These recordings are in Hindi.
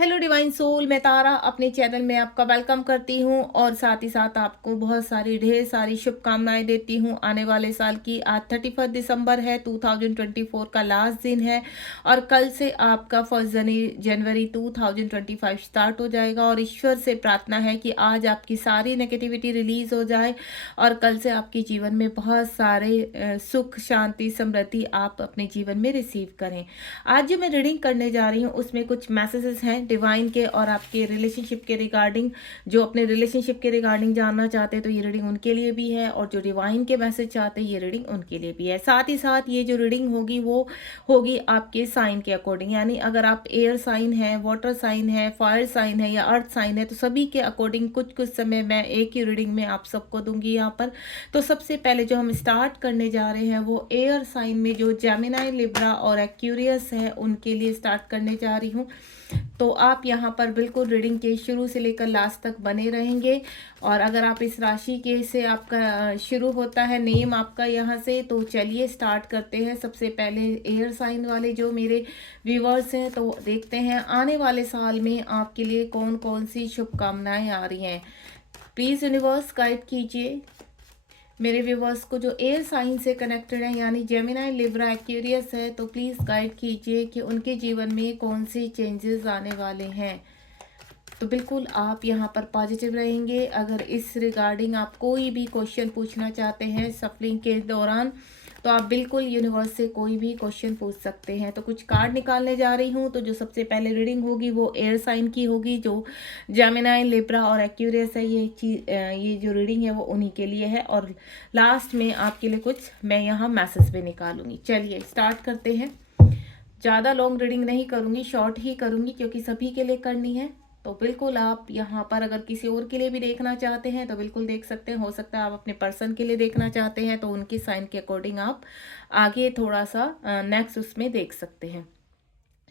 हेलो डिवाइन सोल, मैं तारा अपने चैनल में आपका वेलकम करती हूँ और साथ ही साथ आपको बहुत सारी ढेर सारी शुभकामनाएं देती हूँ। आने वाले साल की आज 31 दिसंबर है, 2024 का लास्ट दिन है और कल से आपका 1 जनवरी 2025 स्टार्ट हो जाएगा। और ईश्वर से प्रार्थना है कि आज आपकी सारी नेगेटिविटी रिलीज हो जाए और कल से आपके जीवन में बहुत सारे सुख शांति समृद्धि आप अपने जीवन में रिसीव करें। आज जो मैं रीडिंग करने जा रही हूँ उसमें कुछ मैसेजेस हैं डिवाइन के और आपके रिलेशनशिप के रिगार्डिंग। जो अपने रिलेशनशिप के रिगार्डिंग जानना चाहते हैं तो ये रीडिंग उनके लिए भी है, और जो डिवाइन के मैसेज चाहते हैं ये रीडिंग उनके लिए भी है। साथ ही साथ ये जो रीडिंग होगी वो होगी आपके साइन के अकॉर्डिंग, यानी अगर आप एयर साइन है, वाटर साइन है, फायर साइन है या अर्थ साइन है तो सभी के अकॉर्डिंग कुछ कुछ समय मैं एक ही रीडिंग में आप सबको दूंगी यहाँ पर। तो सबसे पहले जो हम स्टार्ट करने जा रहे हैं वो एयर साइन में जो जेमिनी, लिब्रा और एक्वेरियस है उनके लिए स्टार्ट करने जा रही हूँ। तो आप यहाँ पर बिल्कुल रीडिंग के शुरू से लेकर लास्ट तक बने रहेंगे। और अगर आप इस राशि के से आपका शुरू होता है नेम आपका यहाँ से, तो चलिए स्टार्ट करते हैं। सबसे पहले एयर साइन वाले जो मेरे व्यूवर्स हैं तो देखते हैं आने वाले साल में आपके लिए कौन कौन सी शुभकामनाएं आ रही हैं। प्लीज़ यूनिवर्स गाइड कीजिए मेरे व्यूवर्स को जो एयर साइन से कनेक्टेड है, यानी जेमिनी, लिब्रा, एक्वेरियस है, तो प्लीज़ गाइड कीजिए कि उनके जीवन में कौन सी चेंजेस आने वाले हैं। तो बिल्कुल आप यहाँ पर पॉजिटिव रहेंगे। अगर इस रिगार्डिंग आप कोई भी क्वेश्चन पूछना चाहते हैं सफलिंग के दौरान तो आप बिल्कुल यूनिवर्स से कोई भी क्वेश्चन पूछ सकते हैं। तो कुछ कार्ड निकालने जा रही हूँ। तो जो सबसे पहले रीडिंग होगी वो एयर साइन की होगी, जो जेमिनी, लिब्रा और एक्वेरियस है। ये जो रीडिंग है वो उन्हीं के लिए है और लास्ट में आपके लिए कुछ मैं यहाँ मैसेज भी निकालूंगी। चलिए स्टार्ट करते हैं। ज़्यादा लॉन्ग रीडिंग नहीं करूँगी, शॉर्ट ही करूँगी क्योंकि सभी के लिए करनी है। तो बिल्कुल आप यहाँ पर अगर किसी और के लिए भी देखना चाहते हैं तो बिल्कुल देख सकते हैं। हो सकता है आप अपने पर्सन के लिए देखना चाहते हैं तो उनकी साइन के अकॉर्डिंग आप आगे थोड़ा सा नेक्स्ट उसमें देख सकते हैं।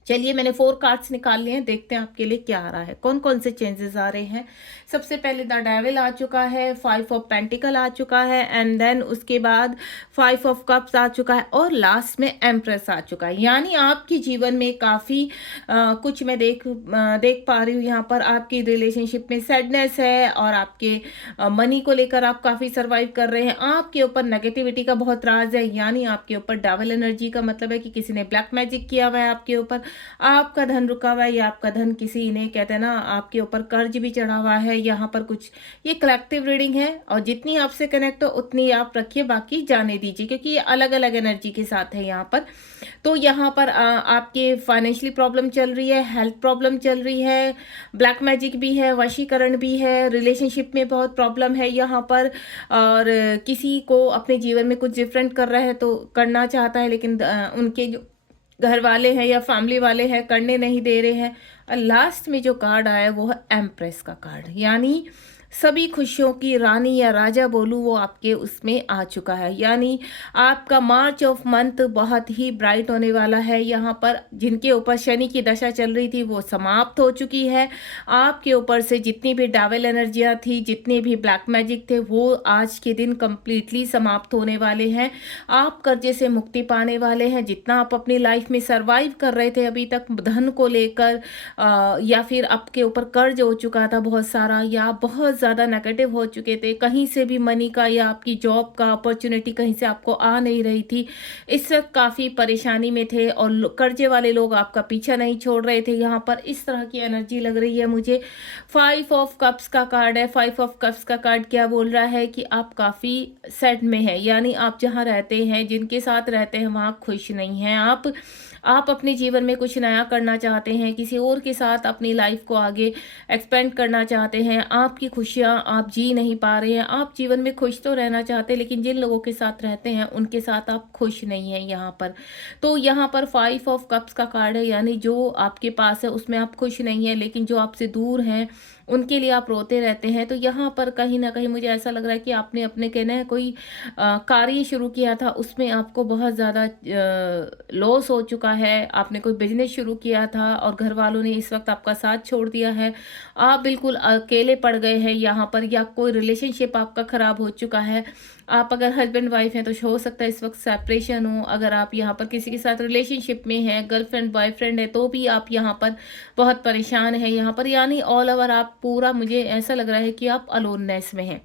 चलिए मैंने 4 कार्ड्स निकाल लिए हैं, देखते हैं आपके लिए क्या आ रहा है, कौन कौन से चेंजेस आ रहे हैं। सबसे पहले द डेविल आ चुका है, 5 ऑफ पेंटिकल आ चुका है एंड देन उसके बाद 5 ऑफ कप्स आ चुका है और लास्ट में एम्प्रेस आ चुका है। यानी आपके जीवन में काफ़ी कुछ मैं देख पा रही हूँ यहाँ पर। आपकी रिलेशनशिप में सैडनेस है और आपके मनी को लेकर आप काफ़ी सर्वाइव कर रहे हैं। आपके ऊपर नेगेटिविटी का बहुत राज है, यानी आपके ऊपर डेविल एनर्जी का मतलब है कि किसी ने ब्लैक मैजिक किया हुआ है आपके ऊपर। आपका धन रुका हुआ है या आपका धन किसी ने, कहते हैं ना, आपके ऊपर कर्ज भी चढ़ा हुआ है यहाँ पर कुछ। ये कलेक्टिव रीडिंग है और जितनी आपसे कनेक्ट हो उतनी आप रखिए, बाकी जाने दीजिए क्योंकि ये अलग अलग एनर्जी के साथ है यहाँ पर। तो यहाँ पर आपके फाइनेंशियली प्रॉब्लम चल रही है, हेल्थ प्रॉब्लम चल रही है, ब्लैक मैजिक भी है, वशीकरण भी है, रिलेशनशिप में बहुत प्रॉब्लम है यहाँ पर। और किसी को अपने जीवन में कुछ डिफरेंट कर रहा है तो करना चाहता है लेकिन उनके जो घर वाले हैं या फैमिली वाले हैं करने नहीं दे रहे हैं। और लास्ट में जो कार्ड आया वो है एम्प्रेस का कार्ड, यानी सभी खुशियों की रानी या राजा बोलूँ वो आपके उसमें आ चुका है। यानी आपका मार्च ऑफ मंथ बहुत ही ब्राइट होने वाला है। यहाँ पर जिनके ऊपर शनि की दशा चल रही थी वो समाप्त हो चुकी है। आपके ऊपर से जितनी भी डेविल एनर्जियाँ थी, जितने भी ब्लैक मैजिक थे, वो आज के दिन कंप्लीटली समाप्त होने वाले हैं। आप कर्जे से मुक्ति पाने वाले हैं। जितना आप अपनी लाइफ में सर्वाइव कर रहे थे अभी तक धन को लेकर, या फिर आपके ऊपर कर्ज हो चुका था बहुत सारा, या बहुत ज़्यादा नेगेटिव हो चुके थे, कहीं से भी मनी का या आपकी जॉब का अपॉर्चुनिटी कहीं से आपको आ नहीं रही थी, इस वक्त काफ़ी परेशानी में थे और कर्जे वाले लोग आपका पीछा नहीं छोड़ रहे थे। यहाँ पर इस तरह की एनर्जी लग रही है मुझे। 5 ऑफ कप्स का कार्ड है। 5 ऑफ कप्स का कार्ड क्या बोल रहा है कि आप काफ़ी सैड में हैं, यानी आप जहाँ रहते हैं, जिनके साथ रहते हैं वहाँ खुश नहीं हैं आप अपने जीवन में कुछ नया करना चाहते हैं, किसी और के साथ अपनी लाइफ को आगे एक्सपेंड करना चाहते हैं। आपकी खुशियाँ आप जी नहीं पा रहे हैं। आप जीवन में खुश तो रहना चाहते हैं लेकिन जिन लोगों के साथ रहते हैं उनके साथ आप खुश नहीं हैं यहाँ पर। तो यहाँ पर 5 ऑफ कप्स का कार्ड है, यानी जो आपके पास है उसमें आप खुश नहीं है लेकिन जो आपसे दूर हैं उनके लिए आप रोते रहते हैं। तो यहाँ पर कहीं ना कहीं मुझे ऐसा लग रहा है कि आपने अपने कहना है कोई कार्य शुरू किया था, उसमें आपको बहुत ज़्यादा लॉस हो चुका है, आपने कोई बिजनेस शुरू किया था और घर वालों ने इस वक्त आपका साथ छोड़ दिया है, आप बिल्कुल अकेले पड़ गए हैं यहाँ पर, या कोई रिलेशनशिप आपका ख़राब हो चुका है। आप अगर हस्बैंड वाइफ हैं तो हो सकता है इस वक्त सेपरेशन हो। अगर आप यहाँ पर किसी के साथ रिलेशनशिप में हैं, गर्लफ्रेंड बॉयफ्रेंड है, तो भी आप यहाँ पर बहुत परेशान हैं यहाँ पर, यानी ऑल ओवर आप पूरा, मुझे ऐसा लग रहा है कि आप अलोननेस में हैं।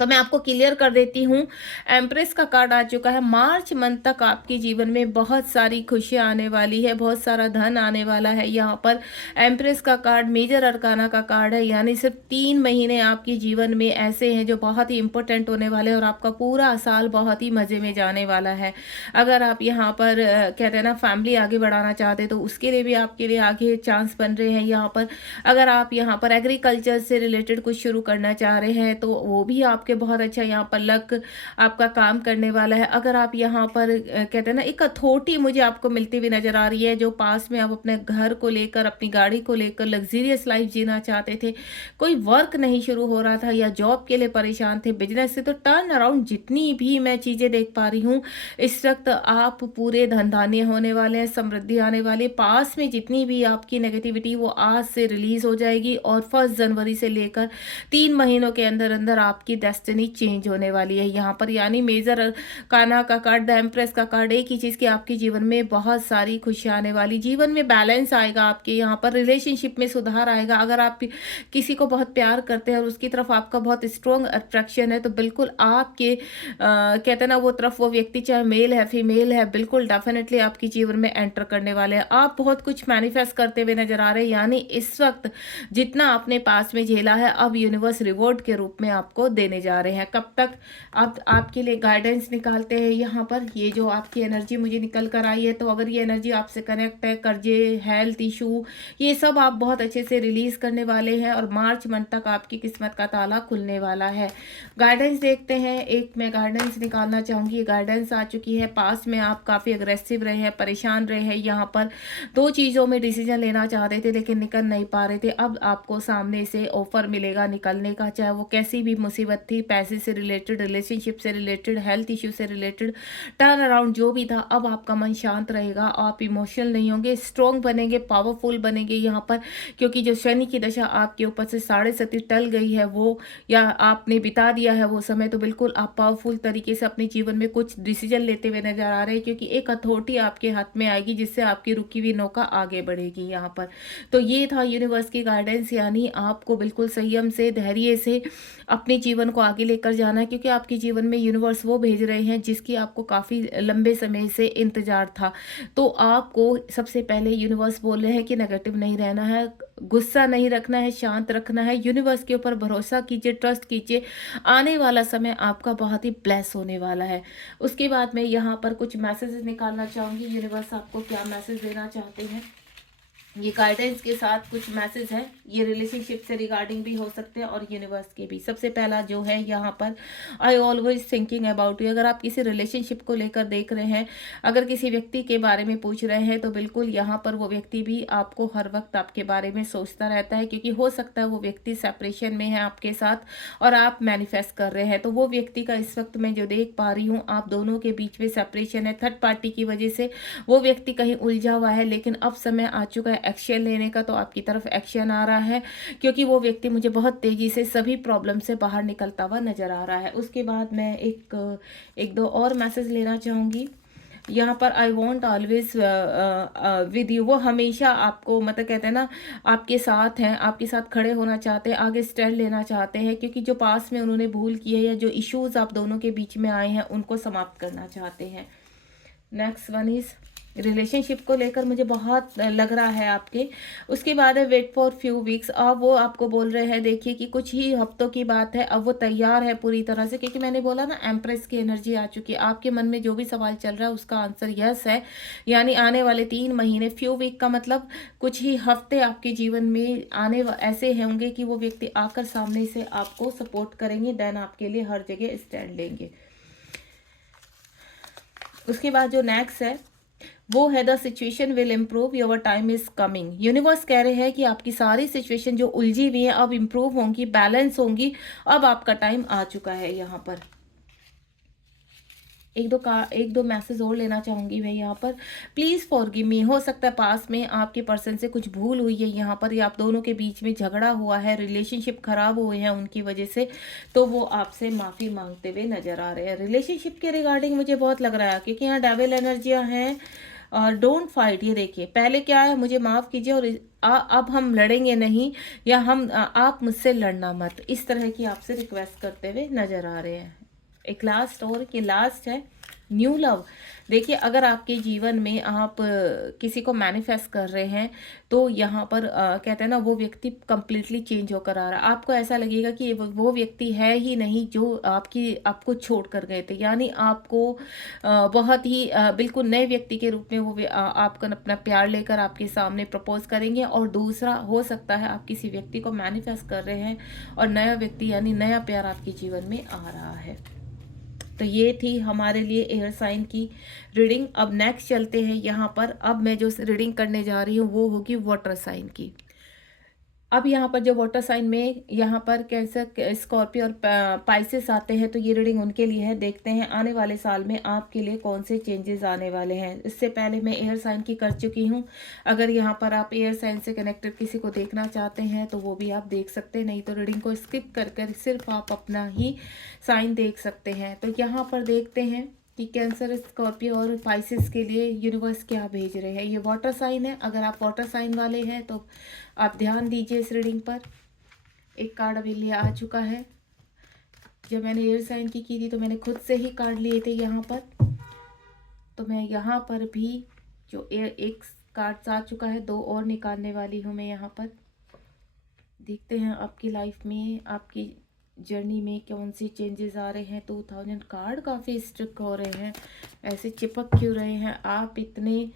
तो मैं आपको क्लियर कर देती हूँ, एम्प्रेस का कार्ड आ चुका है। मार्च मंथ तक आपके जीवन में बहुत सारी खुशियाँ आने वाली है, बहुत सारा धन आने वाला है। यहाँ पर एम्प्रेस का कार्ड मेजर अरकाना का कार्ड है, यानी सिर्फ 3 महीने आपके जीवन में ऐसे हैं जो बहुत ही इंपॉर्टेंट होने वाले हैं और आपका पूरा साल बहुत ही मज़े में जाने वाला है। अगर आप यहाँ पर कहते हैं ना फैमिली आगे बढ़ाना चाहते हैं तो उसके लिए भी आपके लिए आगे चांस बन रहे हैं यहाँ पर। अगर आप यहाँ पर एग्रीकल्चर से रिलेटेड कुछ शुरू करना चाह रहे हैं तो वो भी आपके बहुत अच्छा यहाँ पर लक आपका काम करने वाला है। अगर आप यहाँ पर कहते हैं ना एक अथॉरिटी मुझे आपको मिलती हुई नजर आ रही है, जो पास में आप अपने घर को लेकर, अपनी गाड़ी को लेकर लग्जरियस लाइफ जीना चाहते थे, कोई वर्क नहीं शुरू हो रहा था या जॉब के लिए परेशान थे, बिजनेस से, तो टर्न अराउंड जितनी भी मैं चीजें देख पा रही हूँ इस वक्त आप पूरे धनधान्य होने वाले हैं, समृद्धि आने वाली है। पास में जितनी भी आपकी नेगेटिविटी वो आज से रिलीज हो जाएगी और 1 जनवरी से लेकर 3 महीनों के अंदर अंदर आपकी डेस्टिनी चेंज होने वाली है यहाँ पर। यानी मेजर काना का कार्ड, द एम्प्रेस का कार्ड, एक ही चीज कि आपके जीवन में बहुत सारी खुशियां आने वाली, जीवन में बैलेंस आएगा आपके यहाँ पर, रिलेशनशिप में सुधार आएगा। अगर आप किसी को बहुत प्यार करते हैं और उसकी तरफ आपका बहुत स्ट्रॉन्ग अट्रैक्शन है तो बिल्कुल आपके कहते हैं ना वो तरफ, वो व्यक्ति चाहे मेल है फीमेल है, बिल्कुल डेफिनेटली आपके जीवन में एंटर करने वाले हैं। आप बहुत कुछ मैनिफेस्ट करते हुए नजर आ रहे हैं, यानी इस वक्त जितना आपने पास में झेला है अब यूनिवर्स रिवॉर्ड के रूप में आपको देने जा रहे हैं। कब तक आप आपके लिए गाइडेंस निकालते हैं यहाँ पर, ये जो आपकी एनर्जी मुझे निकल कर आई है, तो अगर ये एनर्जी आपसे कनेक्ट है, कर्जे, हेल्थ इशू, ये सब आप बहुत अच्छे से रिलीज करने वाले हैं और मार्च मंथ तक आपकी किस्मत का ताला खुलने वाला है। गाइडेंस देखते हैं, एक मैं गाइडेंस निकालना चाहूंगी। ये गाइडेंस आ चुकी है। पास में आप काफी अग्रेसिव रहे हैं, परेशान रहे हैं, यहाँ पर 2 चीजों में डिसीजन लेना चाह रहे थे लेकिन निकल नहीं पा रहे थे। अब आपको सामने से ऑफर मिलेगा निकलने का, चाहे वो कैसी भी मुसीबत थी, पैसे से रिलेटेड, रिलेशनशिप से रिलेटेड, हेल्थ इश्यू से रिलेटेड, टर्न अराउंड जो भी था, अब आपका मन शांत रहेगा, आप इमोशनल नहीं होंगे, स्ट्रॉन्ग बनेंगे, पावरफुल बनेंगे यहाँ पर, क्योंकि जो शनि की दशा आपके ऊपर से 7.5 टल गई है वो, या आपने बिता दिया है वो समय, तो बिल्कुल आप पावरफुल तरीके से अपने जीवन में कुछ डिसीजन लेते हुए नजर आ रहे हैं, क्योंकि एक अथॉरिटी आपके हाथ में आएगी जिससे आपकी रुकी हुई नौका आगे बढ़ेगी यहाँ पर। तो ये था यूनिवर्स की गाइडेंस, यानी आपको बिल्कुल संयम से, धैर्य से अपने जीवन को आगे लेकर जाना है, क्योंकि आपके जीवन में यूनिवर्स वो भेज रहे हैं जिसकी आपको काफ़ी लंबे समय से इंतजार था। तो आपको सबसे पहले यूनिवर्स बोल रहे हैं कि नेगेटिव नहीं रहना है, गुस्सा नहीं रखना है, शांत रखना है, यूनिवर्स के ऊपर भरोसा कीजिए, ट्रस्ट कीजिए, आने वाला समय आपका बहुत ही ब्लेस होने वाला है। उसके बाद मैं यहाँ पर कुछ मैसेजेस निकालना चाहूँगी, यूनिवर्स आपको क्या मैसेज देना चाहते हैं। ये गाइडेंस के साथ कुछ मैसेज है, ये रिलेशनशिप से रिगार्डिंग भी हो सकते हैं और यूनिवर्स के भी। सबसे पहला जो है यहाँ पर, I always thinking about you. अगर आप किसी रिलेशनशिप को लेकर देख रहे हैं, अगर किसी व्यक्ति के बारे में पूछ रहे हैं, तो बिल्कुल यहाँ पर वो व्यक्ति भी आपको हर वक्त आपके बारे में सोचता रहता है, क्योंकि हो सकता है वो व्यक्ति सेपरेशन में है आपके साथ और आप मैनिफेस्ट कर रहे हैं। तो वो व्यक्ति का इस वक्त मैं जो देख पा रही हूँ, आप दोनों के बीच में सेपरेशन है, थर्ड पार्टी की वजह से वो व्यक्ति कहीं उलझा हुआ है, लेकिन अब समय आ चुका है एक्शन लेने का। तो आपकी तरफ एक्शन आ रहा है, क्योंकि वो व्यक्ति मुझे बहुत तेजी से सभी प्रॉब्लम से बाहर निकलता हुआ नजर आ रहा है। उसके बाद मैं एक दो और मैसेज लेना चाहूंगी यहाँ पर। I want always with you, वो हमेशा आपको मतलब कहते हैं ना आपके साथ हैं, आपके साथ खड़े होना चाहते हैं, आगे स्टैंड लेना चाहते हैं, क्योंकि जो पास में उन्होंने भूल की है या जो इश्यूज आप दोनों के बीच में आए हैं उनको समाप्त करना चाहते हैं। नेक्स्ट वन इज रिलेशनशिप को लेकर मुझे बहुत लग रहा है आपके। उसके बाद है वेट फॉर फ्यू वीक्स। अब वो आपको बोल रहे हैं, देखिए कि कुछ ही हफ्तों की बात है, अब वो तैयार है पूरी तरह से, क्योंकि मैंने बोला ना एम्प्रेस की एनर्जी आ चुकी है। आपके मन में जो भी सवाल चल रहा है उसका आंसर यस है, यानी आने वाले 3 महीने, फ्यू वीक का मतलब कुछ ही हफ्ते आपके जीवन में आने ऐसे होंगे कि वो व्यक्ति आकर सामने से आपको सपोर्ट करेंगे, देन आपके लिए हर जगह स्टैंड लेंगे। उसके बाद जो नेक्स्ट है वो है the situation will improve, your time is coming. Universe कह रहे हैं कि आपकी सारी सिचुएशन जो उलझी हुई है अब इम्प्रूव होंगी, बैलेंस होंगी, अब आपका टाइम आ चुका है यहाँ पर। एक दो मैसेज और लेना चाहूँगी मैं यहाँ पर। Please forgive me. हो सकता है पास में आपके पर्सन से कुछ भूल हुई है यहाँ पर, या आप दोनों के बीच में झगड़ा हुआ है, रिलेशनशिप खराब हुए हैं उनकी वजह से, तो वो आपसे माफ़ी मांगते हुए नजर आ रहे हैं। रिलेशनशिप के रिगार्डिंग मुझे बहुत लग रहा है, क्योंकि यहाँ डेविल एनर्जियाँ हैं। और डोंट फाइट, ये देखिए पहले क्या है, मुझे माफ़ कीजिए और अब हम लड़ेंगे नहीं, या आप मुझसे लड़ना मत, इस तरह की आपसे रिक्वेस्ट करते हुए नजर आ रहे हैं। एक लास्ट और कि लास्ट है न्यू लव। देखिए अगर आपके जीवन में आप किसी को मैनिफेस्ट कर रहे हैं, तो यहाँ पर कहते हैं ना, वो व्यक्ति कंप्लीटली चेंज होकर आ रहा है। आपको ऐसा लगेगा कि वो व्यक्ति है ही नहीं जो आपको छोड़ कर गए थे, यानी आपको बहुत ही बिल्कुल नए व्यक्ति के रूप में वो आपको अपना प्यार लेकर आपके सामने प्रपोज करेंगे। और दूसरा हो सकता है आप किसी व्यक्ति को मैनिफेस्ट कर रहे हैं और नया व्यक्ति यानी नया प्यार आपके जीवन में आ रहा है। तो ये थी हमारे लिए एयर साइन की रीडिंग। अब नेक्स्ट चलते हैं यहाँ पर। अब मैं जो रीडिंग करने जा रही हूँ वो होगी वाटर साइन की। अब यहाँ पर जो वाटर साइन में यहाँ पर कैंसर, स्कॉर्पियो और पाइसेस आते हैं, तो ये रीडिंग उनके लिए है। देखते हैं आने वाले साल में आपके लिए कौन से चेंजेस आने वाले हैं। इससे पहले मैं एयर साइन की कर चुकी हूँ। अगर यहाँ पर आप एयर साइन से कनेक्टेड किसी को देखना चाहते हैं तो वो भी आप देख सकते हैं, नहीं तो रीडिंग को स्किप कर सिर्फ आप अपना ही साइन देख सकते हैं। तो यहाँ पर देखते हैं कि कैंसर, स्कॉर्पियो और पाइसेस के लिए यूनिवर्स क्या भेज रहे हैं। ये वाटर साइन है। अगर आप वाटर साइन वाले हैं तो आप ध्यान दीजिए इस रीडिंग पर। एक कार्ड अभी लिया आ चुका है। जब मैंने एयर साइन की थी तो मैंने खुद से ही कार्ड लिए थे यहाँ पर, तो मैं यहाँ पर भी जो एक कार्ड आ चुका है, दो और निकालने वाली हूँ मैं यहाँ पर। देखते हैं आपकी लाइफ में, आपकी जर्नी में कौन से चेंजेस आ रहे हैं। 2000 कार्ड काफ़ी स्ट्रिक हो रहे हैं, ऐसे चिपक क्यों रहे हैं आप, इतने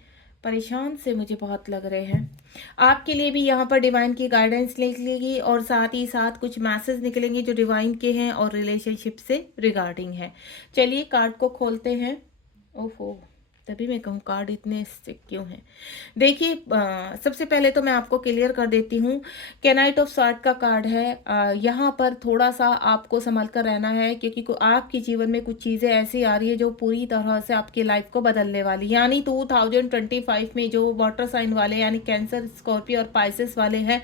परेशान से मुझे बहुत लग रहे हैं। आपके लिए भी यहाँ पर डिवाइन की गाइडेंस निकलेगी और साथ ही साथ कुछ मैसेज निकलेंगे जो डिवाइन के हैं और रिलेशनशिप से रिगार्डिंग है। चलिए कार्ड को खोलते हैं। ओहो, तभी मैं कहूँ कार्ड इतने स्टिक क्यों हैं। देखिए सबसे पहले तो मैं आपको क्लियर कर देती हूँ कि नाइट ऑफ सॉर्ड का कार्ड है। यहाँ पर थोड़ा सा आपको संभल कर रहना है, क्योंकि आपके जीवन में कुछ चीज़ें ऐसी आ रही है जो पूरी तरह से आपकी लाइफ को बदलने वाली। यानी 2025 में जो वाटर साइन वाले यानी कैंसर, स्कॉर्पियो और पाइसेस वाले हैं,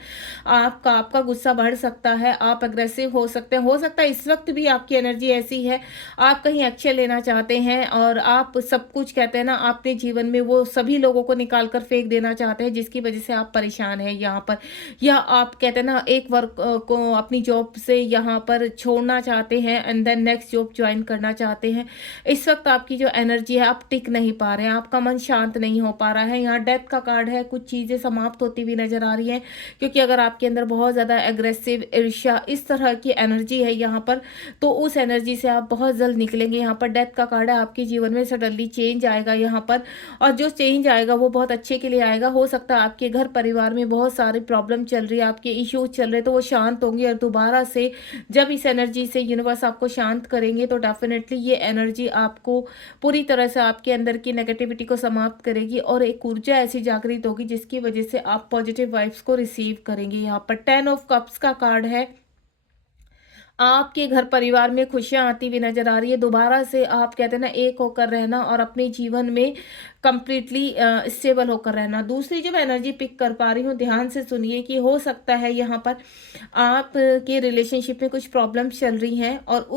आपका गुस्सा बढ़ सकता है, आप अग्रेसिव हो सकते हैं। हो सकता है इस वक्त भी आपकी एनर्जी ऐसी है, आप कहीं एक्शन लेना चाहते हैं और आप सब कुछ कहते हैं ना, अपने जीवन में वो सभी लोगों को निकाल कर फेंक देना चाहते हैं जिसकी वजह से आप परेशान हैं यहाँ पर। या आप कहते हैं ना, एक वर्क को अपनी जॉब से यहाँ पर छोड़ना चाहते हैं and then next job join करना चाहते हैं। इस वक्त आपकी जो एनर्जी है, आप टिक नहीं पा रहे हैं, आपका मन शांत नहीं हो पा रहा है। यहाँ डेथ का कार्ड है, कुछ चीज़ें समाप्त होती हुई नजर आ रही हैं, क्योंकि अगर आपके अंदर बहुत ज़्यादा एग्रेसिव, ईर्ष्या, इस तरह की एनर्जी है यहाँ पर, तो उस एनर्जी से आप बहुत जल्द निकलेंगे। यहाँ पर डेथ का कार्ड है, आपके जीवन में सडनली चेंज आएगा यहाँ पर, और जो चेंज आएगा वो बहुत अच्छे के लिए आएगा। हो सकता है आपके घर परिवार में बहुत सारी प्रॉब्लम चल रही है, आपके इश्यूज चल रहे, तो वो शांत होंगे और दोबारा से जब इस एनर्जी से यूनिवर्स आपको शांत करेंगे तो डेफिनेटली ये एनर्जी आपको पूरी तरह से आपके अंदर की नेगेटिविटी को समाप्त करेगी और एक ऊर्जा ऐसी जागृत होगी जिसकी वजह से आप पॉजिटिव वाइब्स को रिसीव करेंगे। यहाँ पर 10 ऑफ कप्स का कार्ड है। आपके घर परिवार में खुशियां आती हुई नजर आ रही है। दोबारा से आप कहते हैं ना, एक होकर रहना और अपने जीवन में कंप्लीटली स्टेबल होकर रहना। दूसरी जो मैं एनर्जी पिक कर पा रही हूँ, ध्यान से सुनिए, कि हो सकता है यहाँ पर आप के रिलेशनशिप में कुछ प्रॉब्लम चल रही हैं और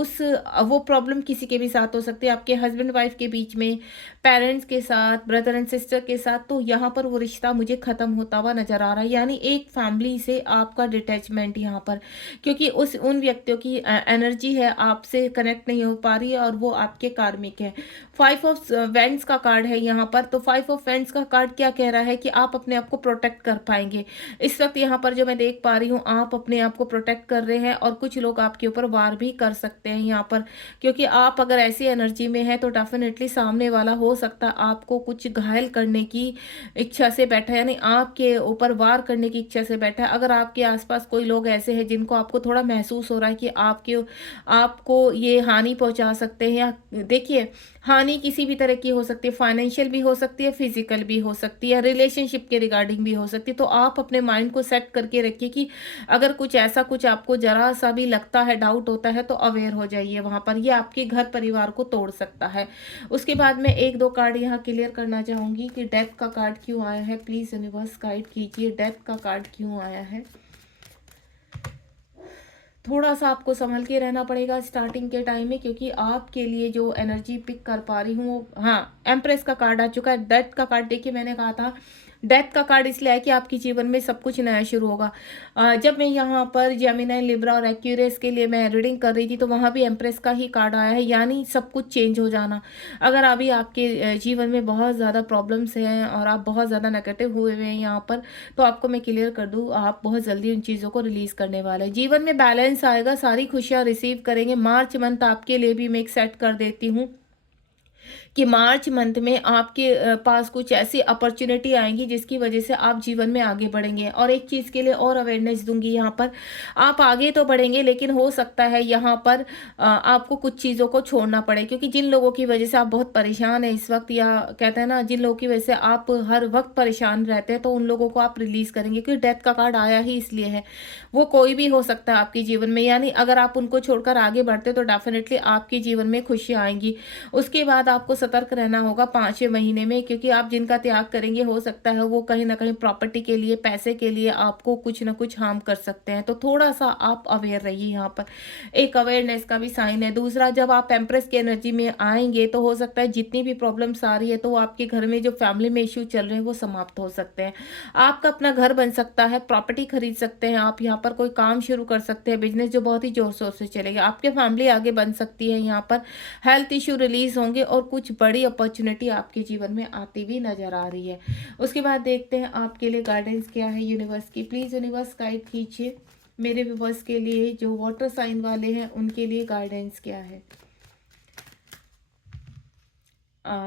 वो प्रॉब्लम किसी के भी साथ हो सकती है, आपके हस्बैंड वाइफ के बीच में, पेरेंट्स के साथ, ब्रदर एंड सिस्टर के साथ। तो यहाँ पर वो रिश्ता मुझे खत्म होता हुआ नजर आ रहा है, यानी एक फैमिली से आपका डिटैचमेंट यहाँ पर, क्योंकि उन व्यक्तियों की एनर्जी है आपसे कनेक्ट नहीं हो पा रही है और वो आपके कार्मिक है। 5 ऑफ वेंड्स का कार्ड है यहाँ पर। तो 5 ऑफ वेंड्स का कार्ड क्या कह रहा है कि आप अपने आप को प्रोटेक्ट कर पाएंगे। इस वक्त यहाँ पर जो मैं देख पा रही हूँ, आप अपने आप को प्रोटेक्ट कर रहे हैं और कुछ लोग आपके ऊपर वार भी कर सकते हैं यहाँ पर, क्योंकि आप अगर ऐसी एनर्जी में है तो डेफिनेटली सामने वाला हो सकता है आपको कुछ घायल करने की इच्छा से बैठा है, यानी आपके ऊपर वार करने की इच्छा से बैठा है। अगर आपके आसपास कोई लोग ऐसे हैं जिनको आपको थोड़ा महसूस हो रहा है कि आपको ये हानि पहुंचा सकते हैं, या देखिए हानि किसी भी तरह की हो सकती है, फाइनेंशियल भी हो सकती है, फिजिकल भी हो सकती है, रिलेशनशिप के रिगार्डिंग भी हो सकती है। तो आप अपने माइंड को सेट करके रखिए कि अगर कुछ ऐसा कुछ आपको जरा सा भी लगता है, डाउट होता है, तो अवेयर हो जाइए वहाँ पर। ये आपके घर परिवार को तोड़ सकता है। उसके बाद मैं एक दो कार्ड यहाँ क्लियर करना चाहूँगी कि डेथ का कार्ड क्यों आया है। प्लीज़ यूनिवर्स गाइड कीजिए, डेथ का कार्ड क्यों आया है। थोड़ा सा आपको संभल के रहना पड़ेगा स्टार्टिंग के टाइम में, क्योंकि आपके लिए जो एनर्जी पिक कर पा रही हूँ वो, हाँ, एम्प्रेस का कार्ड आ चुका है। डेथ का कार्ड देखिए, मैंने कहा था डेथ का कार्ड इसलिए है कि आपके जीवन में सब कुछ नया शुरू होगा। जब मैं यहाँ पर जेमिनी, लिब्रा और एक्यूरियस के लिए मैं रीडिंग कर रही थी तो वहाँ भी एम्प्रेस का ही कार्ड आया है, यानी सब कुछ चेंज हो जाना। अगर अभी आपके जीवन में बहुत ज़्यादा प्रॉब्लम्स हैं और आप बहुत ज़्यादा नेगेटिव हुए हुए हैं यहाँ पर, तो आपको मैं क्लियर कर दूँ, आप बहुत जल्दी उन चीज़ों को रिलीज़ करने वाले हैं। जीवन में बैलेंस आएगा, सारी खुशियाँ रिसीव करेंगे। मार्च मंथ आपके लिए भी मैं एक सेट कर देती हूँ कि मार्च मंथ में आपके पास कुछ ऐसी अपॉर्चुनिटी आएंगी जिसकी वजह से आप जीवन में आगे बढ़ेंगे। और एक चीज़ के लिए और अवेयरनेस दूंगी यहाँ पर, आप आगे तो बढ़ेंगे लेकिन हो सकता है यहाँ पर आपको कुछ चीज़ों को छोड़ना पड़े, क्योंकि जिन लोगों की वजह से आप बहुत परेशान हैं इस वक्त, या कहते हैं ना, जिन लोगों की वजह से आप हर वक्त परेशान रहते हैं, तो उन लोगों को आप रिलीज़ करेंगे। क्योंकि डेथ का कार्ड आया ही इसलिए है, वो कोई भी हो सकता है आपके जीवन में, यानी अगर आप उनको छोड़कर आगे बढ़ते तो डेफिनेटली आपके जीवन में खुशियाँ आएंगी। उसके बाद आपको सतर्क रहना होगा 5वें महीने में, क्योंकि आप जिनका त्याग करेंगे हो सकता है वो कहीं ना कहीं प्रॉपर्टी के लिए, पैसे के लिए आपको कुछ ना कुछ हार्म कर सकते हैं। तो थोड़ा सा आप अवेयर रहिए, यहाँ पर एक अवेयरनेस का भी साइन है। दूसरा, जब आप एम्प्रेस की एनर्जी में आएंगे तो हो सकता है जितनी भी प्रॉब्लम्स आ रही है, तो आपके घर में जो फैमिली में इश्यू चल रहे हैं वो समाप्त हो सकते हैं। आपका अपना घर बन सकता है, प्रॉपर्टी खरीद सकते हैं आप, यहाँ पर कोई काम शुरू कर सकते हैं, बिजनेस जो बहुत ही जोर शोर से चलेगा, आपके फैमिली आगे बन सकती है। यहाँ पर हेल्थ इश्यू रिलीज होंगे और कुछ बड़ी अपॉर्चुनिटी आपके जीवन में आती हुई नजर आ रही है। उसके बाद देखते हैं आपके लिए गाइडेंस क्या है यूनिवर्स की। प्लीज यूनिवर्स गाइड कीजिए मेरे व्यूअर्स के लिए, जो वाटर साइन वाले हैं उनके लिए गाइडेंस क्या है।